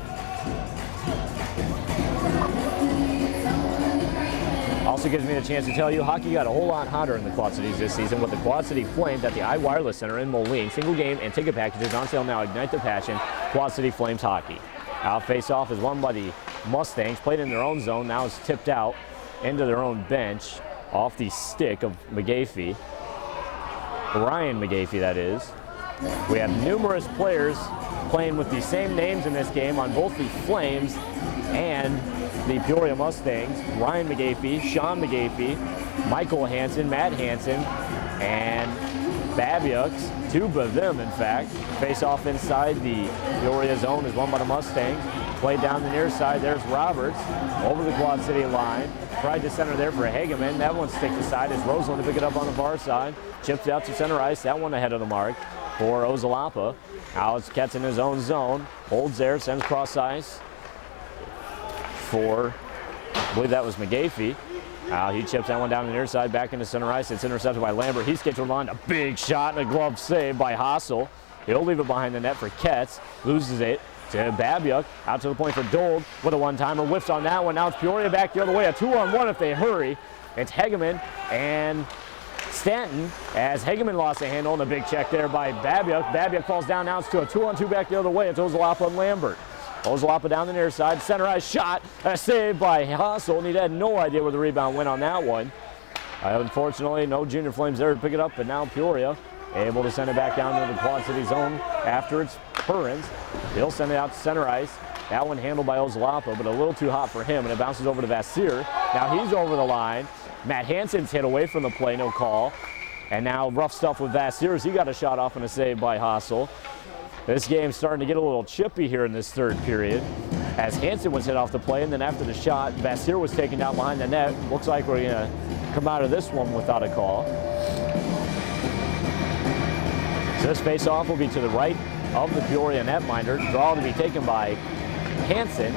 Also gives me a chance to tell you, hockey got a whole lot hotter in the Quad Cities this season with the Quad City Flames at the iWireless Center in Moline. Single game and ticket packages on sale now. Ignite the passion. Quad City Flames hockey. Out face-off is won by the Mustangs. Played in their own zone. Now it's tipped out into their own bench off the stick of McGaffey. Ryan McGaffey, that is. We have numerous players playing with the same names in this game on both the Flames and the Peoria Mustangs. Ryan McGaffey, Sean McGaffey, Michael Hansen, Matt Hansen, and Babiuks, two of them in fact, face off inside the Peoria zone is won by the Mustangs. Played down the near side, there's Roberts over the Quad City line. Tried to center there for Hageman. That one sticks aside as Roseland to pick it up on the far side. Chips out to center ice, that one ahead of the mark for Ozalapa. Now it's Ketz in his own zone, holds there, sends cross ice for, I believe that was McGafey. He chips that one down the near side, back into center ice. It's intercepted by Lambert. He skates on a big shot and a glove save by Hassel. He'll leave it behind the net for Ketz. Loses it to Babiuk. Out to the point for Dold with a one-timer. Whiffs on that one. Now it's Peoria back the other way. A 2-on-1 if they hurry. It's Hageman and Stanton as Hageman lost a handle and a big check there by Babiuk. Babiuk falls down. Now it's to a 2-on-2 back the other way. It's Ozalapa and Lambert. Ozalapa down the near side, center ice shot, a save by Hassel, and he had no idea where the rebound went on that one. Unfortunately, no Junior Flames there to pick it up, but now Peoria able to send it back down to the Quad City zone after it's Perrins. He'll send it out to center ice. That one handled by Ozalapa, but a little too hot for him, and it bounces over to Vassir. Now he's over the line. Matt Hansen's hit away from the play, no call. And now rough stuff with Vassir as he got a shot off and a save by Hassel. This game's starting to get a little chippy here in this third period as Hansen was hit off the play, and then after the shot, Vassir was taken down behind the net. Looks like we're going to come out of this one without a call. So this face-off will be to the right of the Peoria netminder. Draw to be taken by Hansen.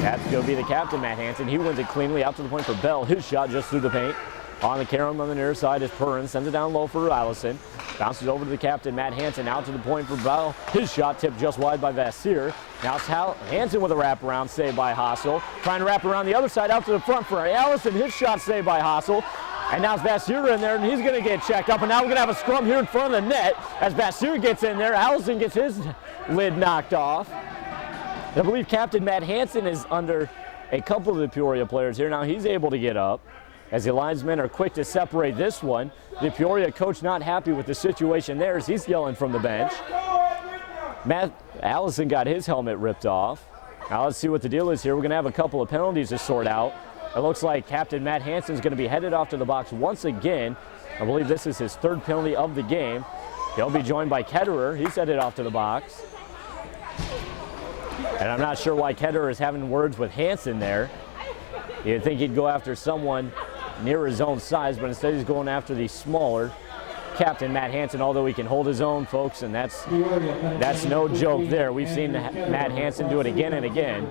That's going to be the captain, Matt Hansen. He wins it cleanly out to the point for Bell. His shot just through the paint. On the carom on the near side is Perrin. Sends it down low for Allison. Bounces over to the captain, Matt Hansen. Out to the point for Bell. His shot tipped just wide by Vassir. Now it's Hansen with a wraparound save by Hassel. Trying to wrap around the other side out to the front for Allison. His shot saved by Hassel. And now it's Vassir in there, and he's going to get checked up. And now we're going to have a scrum here in front of the net as Vassir gets in there. Allison gets his lid knocked off. I believe Captain Matt Hansen is under a couple of the Peoria players here. Now he's able to get up as the linesmen are quick to separate this one. The Peoria coach not happy with the situation there as he's yelling from the bench. Matt Allison got his helmet ripped off. Now let's see what the deal is here. We're going to have a couple of penalties to sort out. It looks like Captain Matt Hansen is going to be headed off to the box once again. I believe this is his third penalty of the game. He'll be joined by Ketterer. He's headed off to the box. And I'm not sure why Ketterer is having words with Hansen there. You'd think he'd go after someone near his own size, but instead he's going after the smaller Captain Matt Hansen, although he can hold his own, folks, and that's no joke there. We've seen Matt Hansen do it again and again.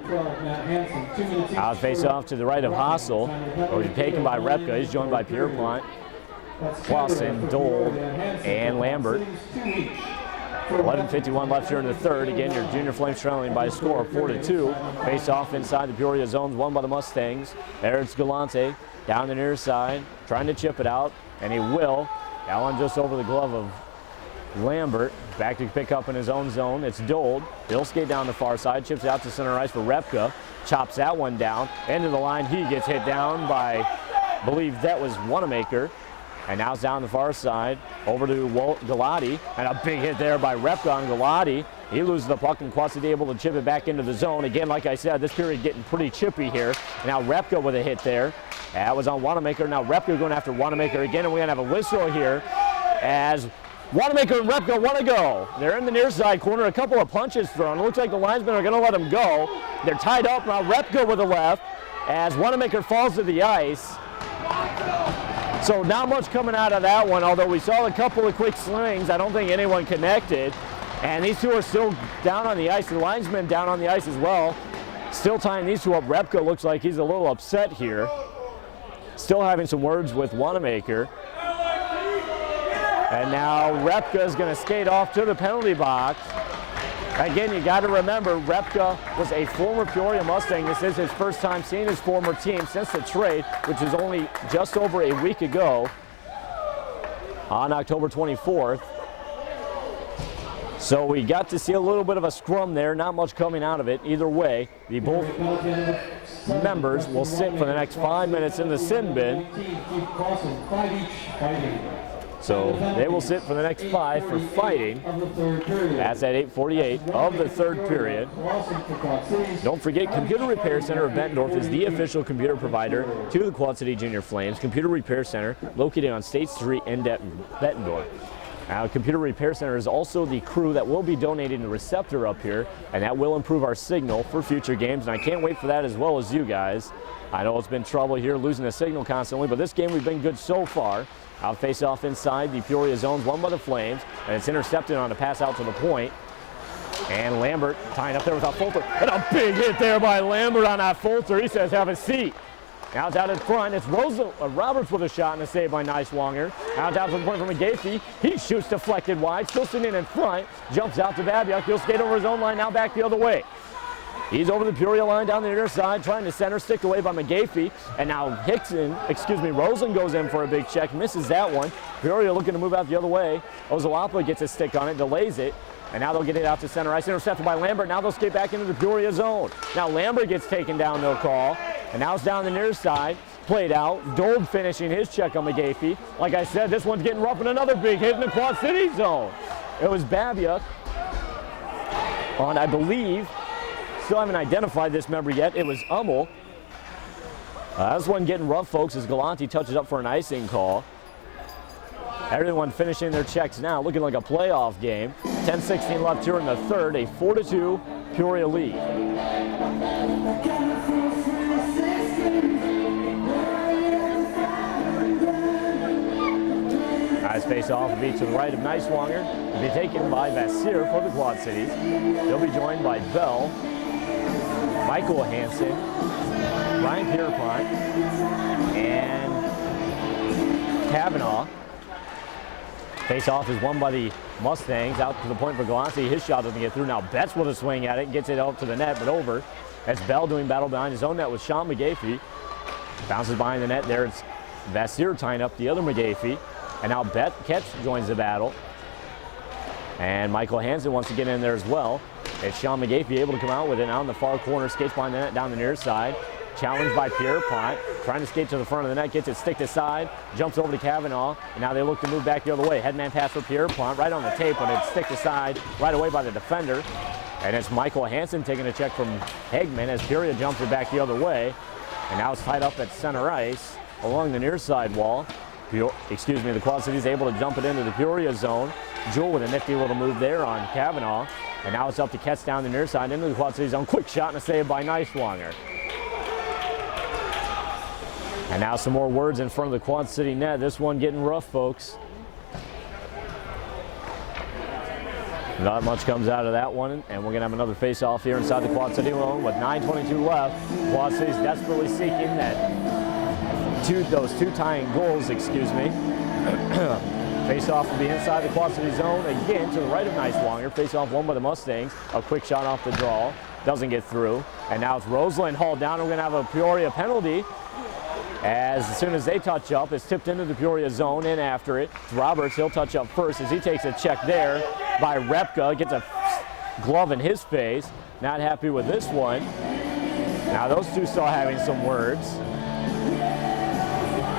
Out face off to the right of Hassel. Will be taken by Repka. He's joined by Pierpont, Clausen, Dole, and Lambert. 11:51 left here in the third. Again, your Junior Flames trailing by a score of 4-2. Face off inside the Peoria zones, won by the Mustangs. There's Galante down the near side, trying to chip it out, and he will. That one just over the glove of Lambert. Back to pick up in his own zone. It's Dold. He'll skate down the far side, chips out to center ice for Repka. Chops that one down. Into the line, he gets hit down by, I believe that was Wanamaker. And now it's down the far side, over to Galati, and a big hit there by Repka on Galati. He loses the puck, and Quad City able to chip it back into the zone. Again, like I said, this period getting pretty chippy here. Now Repka with a hit there. That was on Wanamaker. Now Repka going after Wanamaker again, and we're going to have a whistle here as Wanamaker and Repka want to go. They're in the near side corner, a couple of punches thrown. It looks like the linesmen are going to let them go. They're tied up now. Repka with the left as Wanamaker falls to the ice. So not much coming out of that one, although we saw a couple of quick slings. I don't think anyone connected. And these two are still down on the ice. The linesmen down on the ice as well. Still tying these two up. Repka looks like he's a little upset here. Still having some words with Wanamaker. And now Repka is going to skate off to the penalty box. Again, you got to remember, Repka was a former Peoria Mustang. This is his first time seeing his former team since the trade, which is only just over a week ago on October 24th. So we got to see a little bit of a scrum there, not much coming out of it. Either way, the both members will sit for the next 5 minutes in the sin bin. So they will sit for the next 5 for fighting. That's at 8:48 of the third period. Don't forget, Computer Repair Center of Bettendorf is the official computer provider to the Quad City Junior Flames. Computer Repair Center located on State Street in Bettendorf. Now, Computer Repair Center is also the crew that will be donating the receptor up here, and that will improve our signal for future games, and I can't wait for that as well as you guys. I know it's been trouble here losing the signal constantly, but this game we've been good so far. Out face off inside the Peoria zones, won by the Flames, and it's intercepted on a pass out to the point. And Lambert tying up there without Fulter, and a big hit there by Lambert on that Fulter. He says, have a seat. Now it's out in front. It's Roberts with a shot and a save by Neiswanger. Now down to the point from McGahey. He shoots deflected wide. Still sitting in front. Jumps out to Babiak. He'll skate over his own line. Now back the other way. He's over the Peoria line down the inner side, trying to center, stick away by McGahey. And now Rosen goes in for a big check, misses that one. Peoria looking to move out the other way. Ozalapa gets a stick on it, delays it. And now they'll get it out to center ice, intercepted by Lambert. Now they'll skate back into the Peoria zone. Now Lambert gets taken down, no call. And now it's down the near side, played out. Dold finishing his check on McGahey. Like I said, this one's getting rough, and another big hit in the Quad City zone. It was Babiak on, I believe, still haven't identified this member yet. It was Hummel. This one getting rough, folks, as Galante touches up for an icing call. Everyone finishing their checks now, looking like a playoff game. 10-16 left here in the third, a 4-2 Peoria lead. Nice face-off will be to the right of Neiswanger. Will be taken by Vassir for the Quad Cities. They'll be joined by Bell, Michael Hansen, Ryan Pierpont, and Kavanaugh. Face-off is won by the Mustangs, out to the point for Galante. His shot doesn't get through. Now Betts with a swing at it, gets it out to the net, but over. That's Bell doing battle behind his own net with Sean McGahey. Bounces behind the net there. It's Vassir tying up the other McGahey. And now Ketch joins the battle. And Michael Hansen wants to get in there as well. It's Sean McGahey able to come out with it now in the far corner, skates behind the net down the near side. Challenged by Pierpont, trying to skate to the front of the net, gets it sticked aside, jumps over to Kavanaugh, and now they look to move back the other way. Headman pass for Pierpont, right on the tape, but it's sticked aside right away by the defender. And it's Michael Hansen taking a check from Hegman as Peoria jumps it back the other way. And now it's tied up at center ice along the near side wall. The Quad City's able to jump it into the Peoria zone. Jewell with a nifty little move there on Kavanaugh. And now it's up to Ketz down the near side into the Quad City zone. Quick shot and a save by Neiswanger. And now some more words in front of the Quad City net. This one getting rough, folks. Not much comes out of that one, and we're going to have another face-off here inside the Quad City zone with 9:22 left. Quad City's desperately seeking those two tying goals, Face-off will be inside the Quad City zone again to the right of Neiswanger. Face-off won by the Mustangs. A quick shot off the draw. Doesn't get through. And now it's Roseland hauled down. We're going to have a Peoria penalty. As soon as they touch up, it's tipped into the Peoria zone. In after it, it's Roberts. He'll touch up first as he takes a check there by Repka. Gets a glove in his face. Not happy with this one. Now those two still having some words.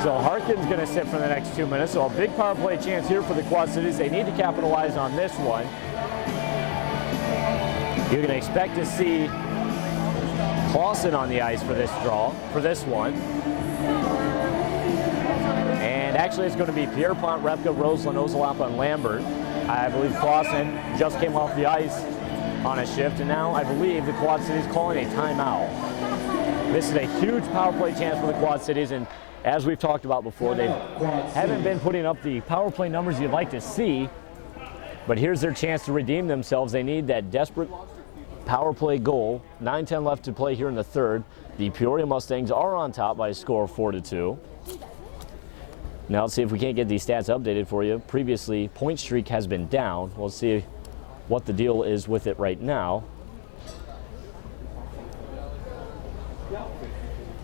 So Harkin's going to sit for the next 2 minutes. So a big power play chance here for the Quad Cities. They need to capitalize on this one. You're going to expect to see Clausen on the ice for this one. And actually it's going to be Pierpont, Repka, Roseland, Ozalapa, and Lambert. I believe Clausen just came off the ice on a shift, and now I believe the Quad Cities calling a timeout. This is a huge power play chance for the Quad Cities, and as we've talked about before, they haven't been putting up the power play numbers you'd like to see, but here's their chance to redeem themselves. They need that desperate power play goal. 9:10 left to play here in the third. The Peoria Mustangs are on top by a score of 4-2. Now let's see if we can't get these stats updated for you. Previously, point streak has been down. We'll see what the deal is with it right now.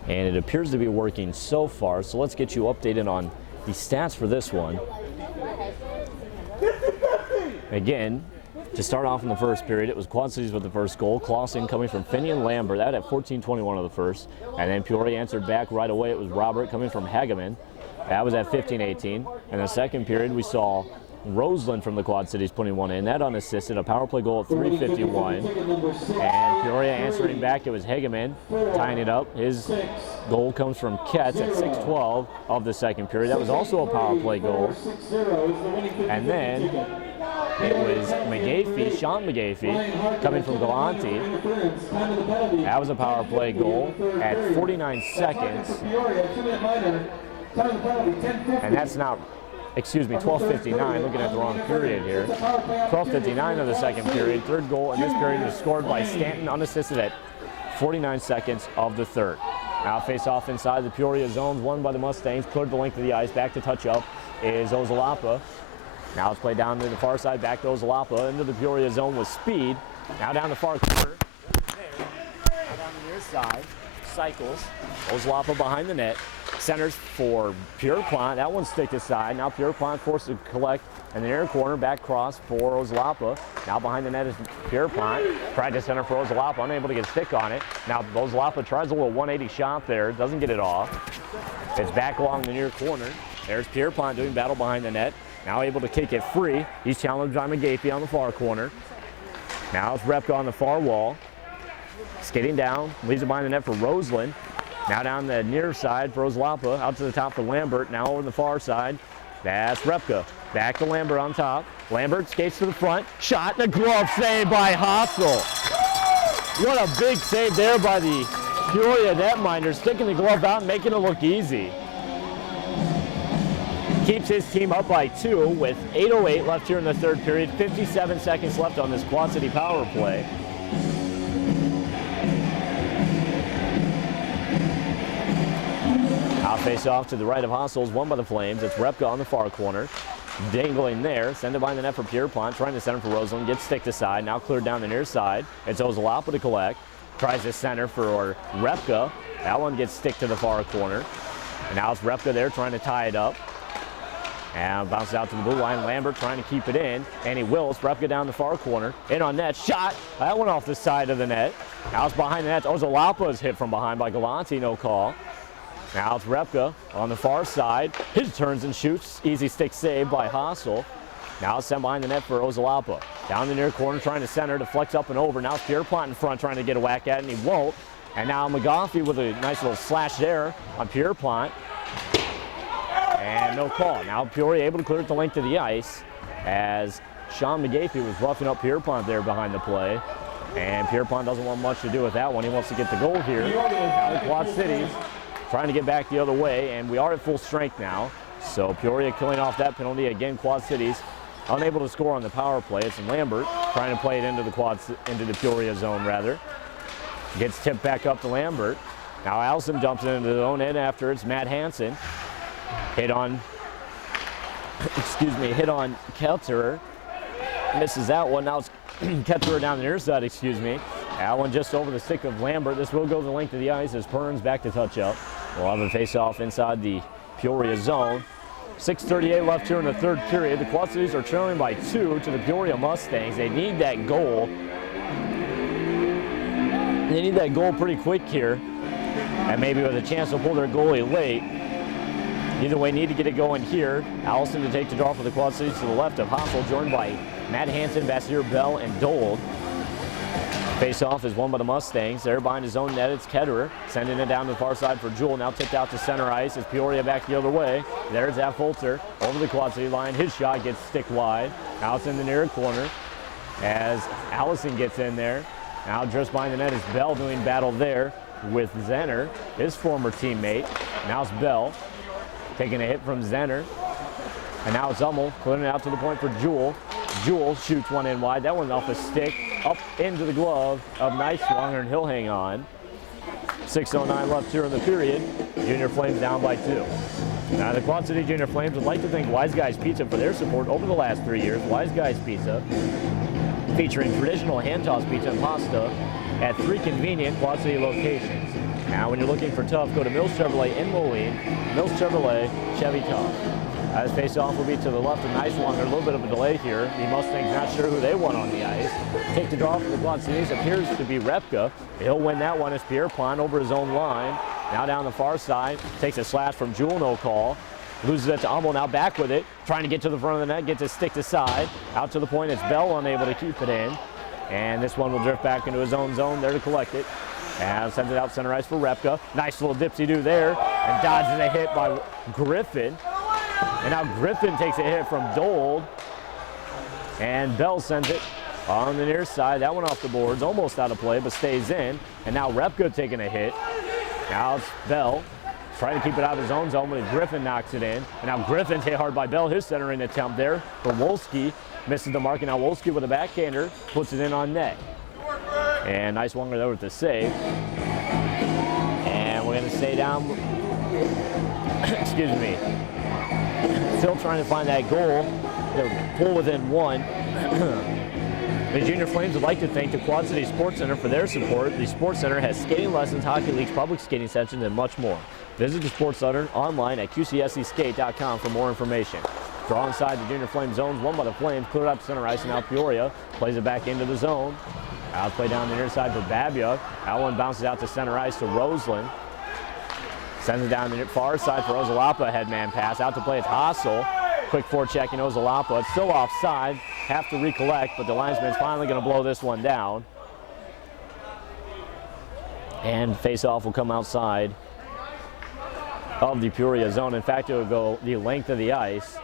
And it appears to be working so far, so let's get you updated on the stats for this one. Again, to start off in the first period, it was Quad Cities with the first goal. Clausen coming from Finney and Lambert, that at 14:21 of the first. And then Peoria answered back right away. It was Robert coming from Hageman. That was at 15:18. In the second period, we saw Roseland from the Quad Cities putting one in. That unassisted, a power play goal at 3:51. And Peoria answering back, it was Hageman tying it up. His goal comes from Ketz at 6:12 of the second period. That was also a power play goal. And then it was McGaffey, Sean McGaffey, coming from Galante. That was a power play goal at 49 seconds. And that's not, excuse me, 12:59, looking at the wrong period here. 12:59 of the second period. Third goal in this period was scored by Stanton, unassisted at 49 seconds of the third. Now face off inside the Peoria zones, won by the Mustangs, cleared the length of the ice. Back to touch up is Ozalapa. Now it's played down to the far side, back to Ozalapa, into the Peoria zone with speed. Now down the far corner, there. Now down the near side, cycles. Ozalapa behind the net. Centers for Pierpont. That one stick aside. Now Pierpont forced to collect in the near corner. Back cross for Ozalapa. Now behind the net is Pierpont. Tried to center for Ozalapa. Unable to get a stick on it. Now Ozalapa tries a little 180 shot there. Doesn't get it off. It's back along the near corner. There's Pierpont doing battle behind the net. Now able to kick it free. He's challenged by McGaffey on the far corner. Now it's Repka on the far wall. Skating down. Leaves it behind the net for Roseland. Now down the near side for Ozalapa, out to the top for Lambert. Now over the far side, that's Repka. Back to Lambert on top. Lambert skates to the front. Shot, the glove save by Hossel. What a big save there by the Peoria netminder, sticking the glove out and making it look easy. Keeps his team up by 2 with 8:08 left here in the third period. 57 seconds left on this Quad City power play. Face off to the right of Hossel's, won by the Flames. It's Repka on the far corner. Dangling there. Send it behind the net for Pierpont. Trying to center for Roseland. Gets sticked aside. Now cleared down the near side. It's Ozalapa to collect. Tries to center for Repka. That one gets sticked to the far corner. And now it's Repka there trying to tie it up. And bounces out to the blue line. Lambert trying to keep it in. And he wills. Repka down the far corner. In on net. Shot. That one off the side of the net. Now it's behind the net. Ozalapa is hit from behind by Galante. No call. Now it's Repka on the far side. His turns and shoots. Easy stick save by Hossel. Now it's sent behind the net for Ozalapa. Down the near corner trying to center, deflects up and over. Now it's Pierpont in front trying to get a whack at it, and he won't. And now McGaffey with a nice little slash there on Pierpont. And no call. Now Peoria able to clear it the length of the ice as Sean McGaffey was roughing up Pierpont there behind the play. And Pierpont doesn't want much to do with that one. He wants to get the goal here. Now the Quad Cities trying to get back the other way, and we are at full strength now. So Peoria killing off that penalty. Again, Quad Cities unable to score on the power play. It's Lambert trying to play it into the Peoria zone rather. Gets tipped back up to Lambert. Now Allison dumps it into the own end after it's Matt Hansen. Hit on Ketterer. Misses that one. Now it's Ketterer down the near side, That one just over the stick of Lambert. This will go the length of the ice as Perns back to touch up. We'll have a face-off inside the Peoria zone. 6:38 left here in the third period. The Quad Cities are trailing by 2 to the Peoria Mustangs. They need that goal. They need that goal pretty quick here. And maybe with a chance to pull their goalie late. Either way, need to get it going here. Allison to take the draw for the Quad Cities to the left of Hossel, joined by Matt Hansen, Bassier, Bell, and Dold. Face-off is won by the Mustangs. There behind his own net, it's Ketterer. Sending it down to the far side for Jewell. Now tipped out to center ice as Peoria back the other way. There's Affolter over the Quad City line. His shot gets stick wide. Now it's in the near corner as Allison gets in there. Now just behind the net is Bell doing battle there with Zenner, his former teammate. Now it's Bell taking a hit from Zenner. And now it's Hummel putting it out to the point for Jewell. Jewell shoots one in wide. That one's off a stick up into the glove of Nyswanger, and he'll hang on. 6:09 left here in the period. Junior Flames down by 2. Now the Quad City Junior Flames would like to thank Wise Guys Pizza for their support over the last 3 years. Wise Guys Pizza, featuring traditional hand-tossed pizza and pasta at 3 convenient Quad City locations. Now when you're looking for tough, go to Mills Chevrolet in Moline. Mills Chevrolet, Chevy Tough. As face-off will be to the left of Nyswanger. A little bit of a delay here. The Mustangs not sure who they want on the ice. Take the draw for the Quad Cities. Appears to be Repka. He'll win that one as Pierpont over his own line. Now down the far side. Takes a slash from Jewell, no call. Loses it to Hummel, now back with it. Trying to get to the front of the net, gets it stick to side. Out to the point, it's Bell unable to keep it in. And this one will drift back into his own zone there to collect it. And sends it out center ice for Repka. Nice little dipsy-do there. And dodges a hit by Griffin. And now Griffin takes a hit from Dold. And Bell sends it on the near side. That one off the boards. Almost out of play, but stays in. And now Repka taking a hit. Now it's Bell. Trying to keep it out of his own zone, but Griffin knocks it in. And now Griffin's hit hard by Bell. His centering attempt there for Wolski. Misses the mark. And now Wolski with a backhander puts it in on net. And nice one there with the save. And we're going to stay down. Excuse me. Still trying to find that goal. They'll pull within one. The Junior Flames would like to thank the Quad City Sports Center for their support. The Sports Center has skating lessons, hockey leagues, public skating sessions, and much more. Visit the Sports Center online at qcscskate.com for more information. Draw inside the Junior Flame zones, won by the Flames, cleared out to center ice, and now Peoria plays it back into the zone. Out play down the near side for Babiuk. That one bounces out to center ice to Roseland. Sends it down the far side for Ozalapa. Headman pass. Out to play it's Hassel. Quick forecheck in Ozalapa. It's still offside. Have to recollect, but the linesman's finally going to blow this one down. And face-off will come outside of the Peoria zone. In fact, it will go the length of the ice.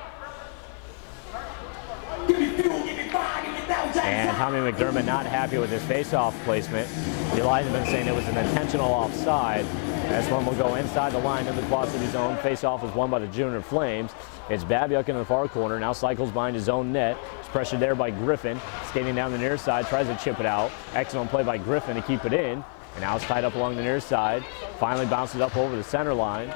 And Tommy McDermott not happy with his face-off placement. The linesman saying it was an intentional offside. This one will go inside the line in the Quad City zone. Face-off is won by the Junior Flames. It's Babiuk in the far corner. Now cycles behind his own net. It's pressured there by Griffin. Skating down the near side. Tries to chip it out. Excellent play by Griffin to keep it in. And now it's tied up along the near side. Finally bounces up over the center line.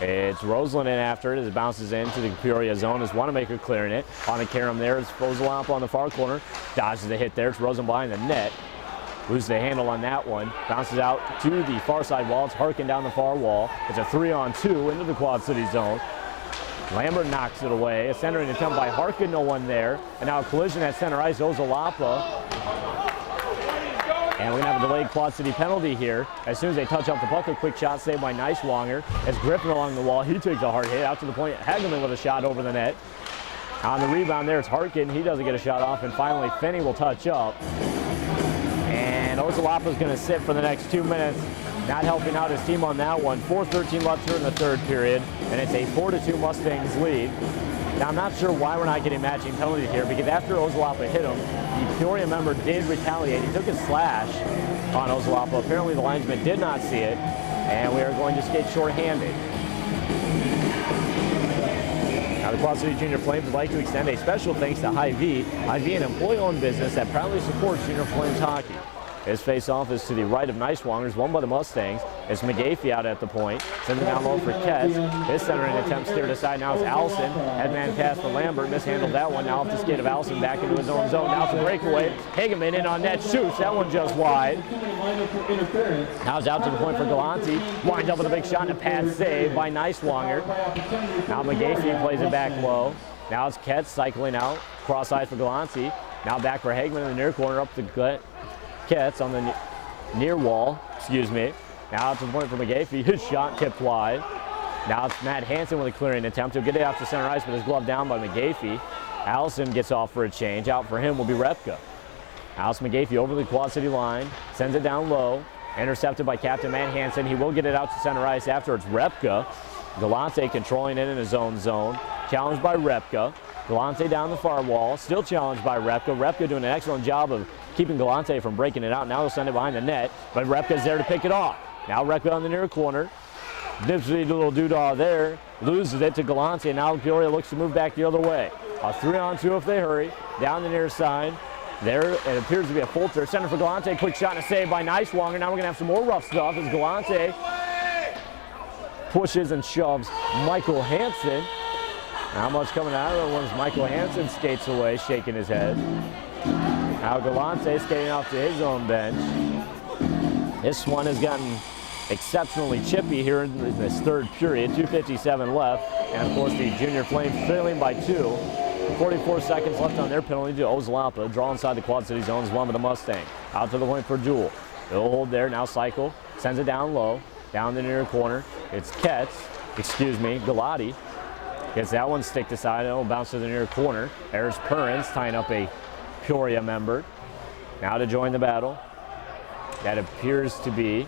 It's Roseland in after it as it bounces into the Peoria zone. As Wanamaker clearing it. On the carom there is Ozalapa on the far corner. Dodges the hit there. It's Roseland behind the net. Loses the handle on that one. Bounces out to the far side wall. It's Harkin down the far wall. It's a 3-on-2 into the Quad City zone. Lambert knocks it away. A centering attempt by Harkin, no one there. And now a collision at center ice, Ozalapa. And we're going to have a delayed Quad City penalty here. As soon as they touch up the puck, a quick shot saved by Neiswanger. As Griffin along the wall, he takes a hard hit out to the point. Hagelman with a shot over the net. On the rebound there, it's Harkin. He doesn't get a shot off. And finally, Finney will touch up. And Ozalapa's going to sit for the next 2 minutes, not helping out his team on that one. 4:13 left here in the third period, and it's a 4-2 Mustangs lead. Now, I'm not sure why we're not getting matching penalties here, because after Ozalapa hit him, the Peoria member did retaliate. He took a slash on Ozalapa. Apparently, the linesman did not see it, and we are going to skate shorthanded. Now, the Quad City Junior Flames would like to extend a special thanks to Hy-Vee. Hy-Vee, an employee-owned business that proudly supports Junior Flames hockey. His face-off is to the right of Neiswangers, won by the Mustangs. It's McGaffey out at the point. Sends it down low for Ketz. His centering attempt steered aside. Now it's Allison. Headman pass for Lambert. Mishandled that one. Now off the skate of Allison back into his own zone. Now it's a breakaway. Hageman in on net. Shoots. That one just wide. Now it's out to the point for Galante. Winds up with a big shot and a pad save by Neiswanger. Now McGaffey plays it back low. Now it's Ketz cycling out. Cross ice for Galante. Now back for Hageman in the near corner up the gut. Ketz on the near wall, excuse me. Now to the point for McGaffey. His shot tipped wide. Now it's Matt Hansen with a clearing attempt. He'll get it out to center ice, but his glove down by McGaffey. Allison gets off for a change. Out for him will be Repka. Allison McGaffey over the Quad City line. Sends it down low. Intercepted by Captain Matt Hansen. He will get it out to center ice after it's Repka. Galante controlling it in his own zone. Challenged by Repka. Galante down the far wall. Still challenged by Repka. Repka doing an excellent job of keeping Galante from breaking it out. Now he'll send it behind the net, but Repka's there to pick it off. Now Repka on the near corner. Dipsy little doodah there. Loses it to Galante, and now Peoria looks to move back the other way. A 3-on-2 if they hurry. Down the near side. There it appears to be a Fulter. Center for Galante. Quick shot and a save by Neiswanger. Now we're going to have some more rough stuff as Galante pushes and shoves Michael Hansen. Not much coming out of it once Michael Hansen skates away, shaking his head. Now Galante skating off to his own bench. This one has gotten exceptionally chippy here in this third period. 2:57 left. And of course the Junior Flames trailing by 2. 44 seconds left on their penalty to Ozalapa. Draw inside the Quad City zone is one with the Mustang. Out to the point for Jewell. They'll hold there. Now cycle. Sends it down low. Down the near corner. It's Galati. Gets that one stick to side. It'll bounce to the near corner. There's Perrins tying up a Peoria member. Now to join the battle. That appears to be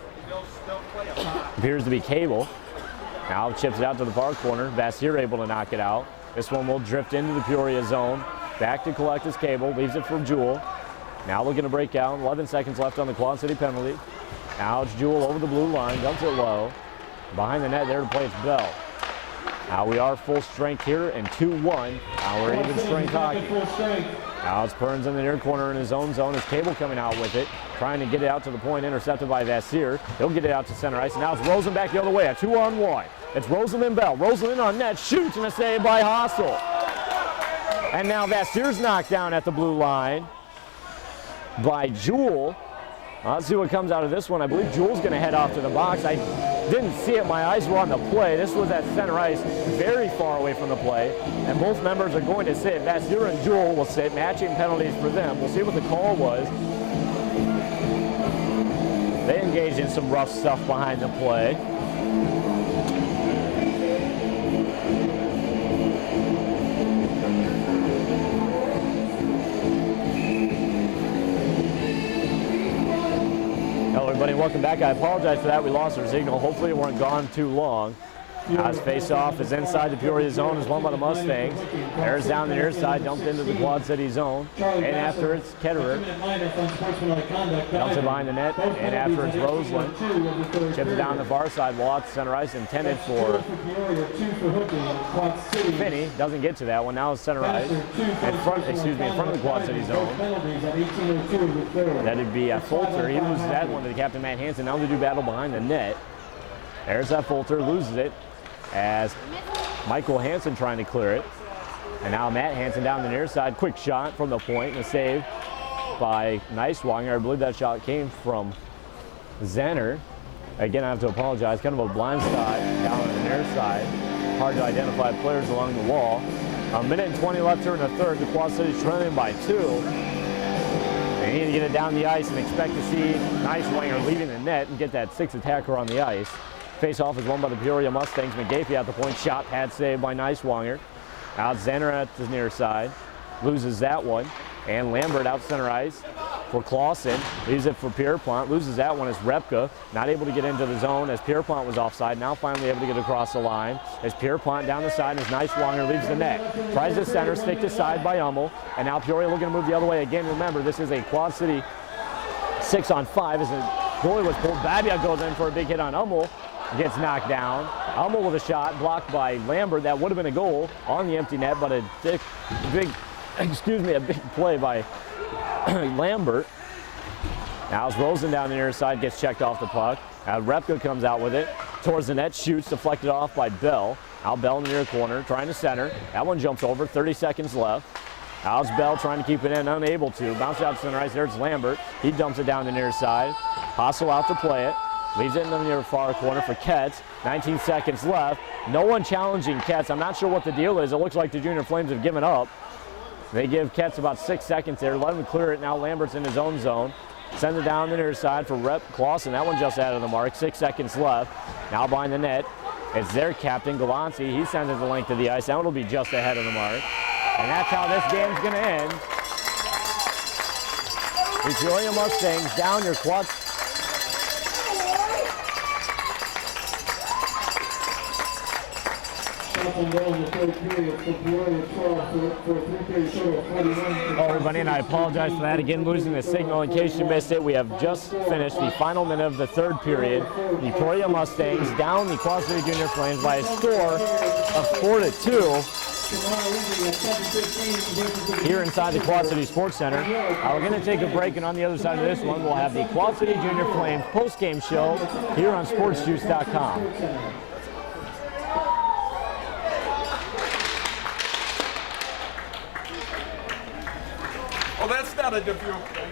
Cable. Now chips it out to the far corner. Vassier able to knock it out. This one will drift into the Peoria zone. Back to collect his Cable. Leaves it for Jewell. Now looking to break out. 11 seconds left on the Quad City penalty. Now it's Jewell over the blue line. Dumps it low. Behind the net there to play it's Bell. Now we are full strength here in 2-1. Now we're even strength hockey. Now it's Perrins in the near corner in his own zone. His Cable coming out with it. Trying to get it out to the point. Intercepted by Vassier. He'll get it out to center ice. And now it's Rosen back the other way. A 2-on-1. It's Rosen and Bell. Rosen on net. Shoots and a save by Hassel. And now Vassier's knocked down at the blue line by Jewell. Let's see what comes out of this one. I believe Jewell's going to head off to the box. I didn't see it. My eyes were on the play. This was at center ice, very far away from the play. And both members are going to sit. Vassier and Jewell will sit. Matching penalties for them. We'll see what the call was. They engaged in some rough stuff behind the play. Hello everybody, welcome back. I apologize for that. We lost our signal. Hopefully we weren't gone too long. His face-off is inside the Peoria zone, is won by the Mustangs. There's down the near side, dumped into the Quad City zone. And after it's Ketterer. Dumps it behind the net. And after it's Roseland. Chips it down the far side. Watts center ice intended for Finney. Doesn't get to that one. Now it's center ice. In front of the Quad City zone. That'd be Fulter. He loses that one to the captain, Matt Hansen. Now they do battle behind the net. There's that Fulter, loses it as Michael Hansen trying to clear it. And now Matt Hansen down the near side. Quick shot from the point and a save by Neiswanger. I believe that shot came from Zenner. Again, I have to apologize. Kind of a blind spot down on the near side. Hard to identify players along the wall. A minute and 20 left here in the third. The Quad City's trailing by 2. They need to get it down the ice and expect to see Neiswanger leaving the net and get that 6th attacker on the ice. Face-off is won by the Peoria Mustangs. McGaffey at the point. Shot pad save by Neiswanger. Out Zenner at the near side. Loses that one. And Lambert out center ice for Clausen. Leaves it for Pierpont. Loses that one as Repka. Not able to get into the zone as Pierpont was offside. Now finally able to get across the line. As Pierpont down the side as Neiswanger leaves the net. Tries to center. Stick to side by Hummel. And now Peoria looking to move the other way. Again, remember, this is a Quad City 6-on-5 as the goalie was pulled. Babia goes in for a big hit on Hummel. Gets knocked down. Hummel with a shot blocked by Lambert. That would have been a goal on the empty net, but a big play by Lambert. Now it's Rosen down the near side, gets checked off the puck. Repka comes out with it towards the net, shoots, deflected off by Bell. Now Bell in the near corner, trying to center. That one jumps over, 30 seconds left. How's Bell trying to keep it in, unable to. Bounce out to center ice, there's Lambert. He dumps it down the near side. Hassel out to play it. Leaves it in the near far corner for Ketz. 19 seconds left. No one challenging Ketz. I'm not sure what the deal is. It looks like the Junior Flames have given up. They give Ketz about 6 seconds there. Let him clear it. Now Lambert's in his own zone. Sends it down the near side for Clausen. That one just out of the mark. 6 seconds left. Now behind the net. It's their captain, Galanci. He sends it the length of the ice. That one will be just ahead of the mark. And that's how this game's going to end. The Peoria Mustangs down your Quad. Everybody, and I apologize for that. Again, losing the signal. In case you missed it, we have just finished the final minute of the third period. The Peoria Mustangs down the Quad City Junior Flames by a score of 4-2. Here inside the Quad City Sports Center. We're going to take a break, and on the other side of this one, we'll have the Quad City Junior Flames post-game show here on SportsJuice.com. Oh, that's not a different thing.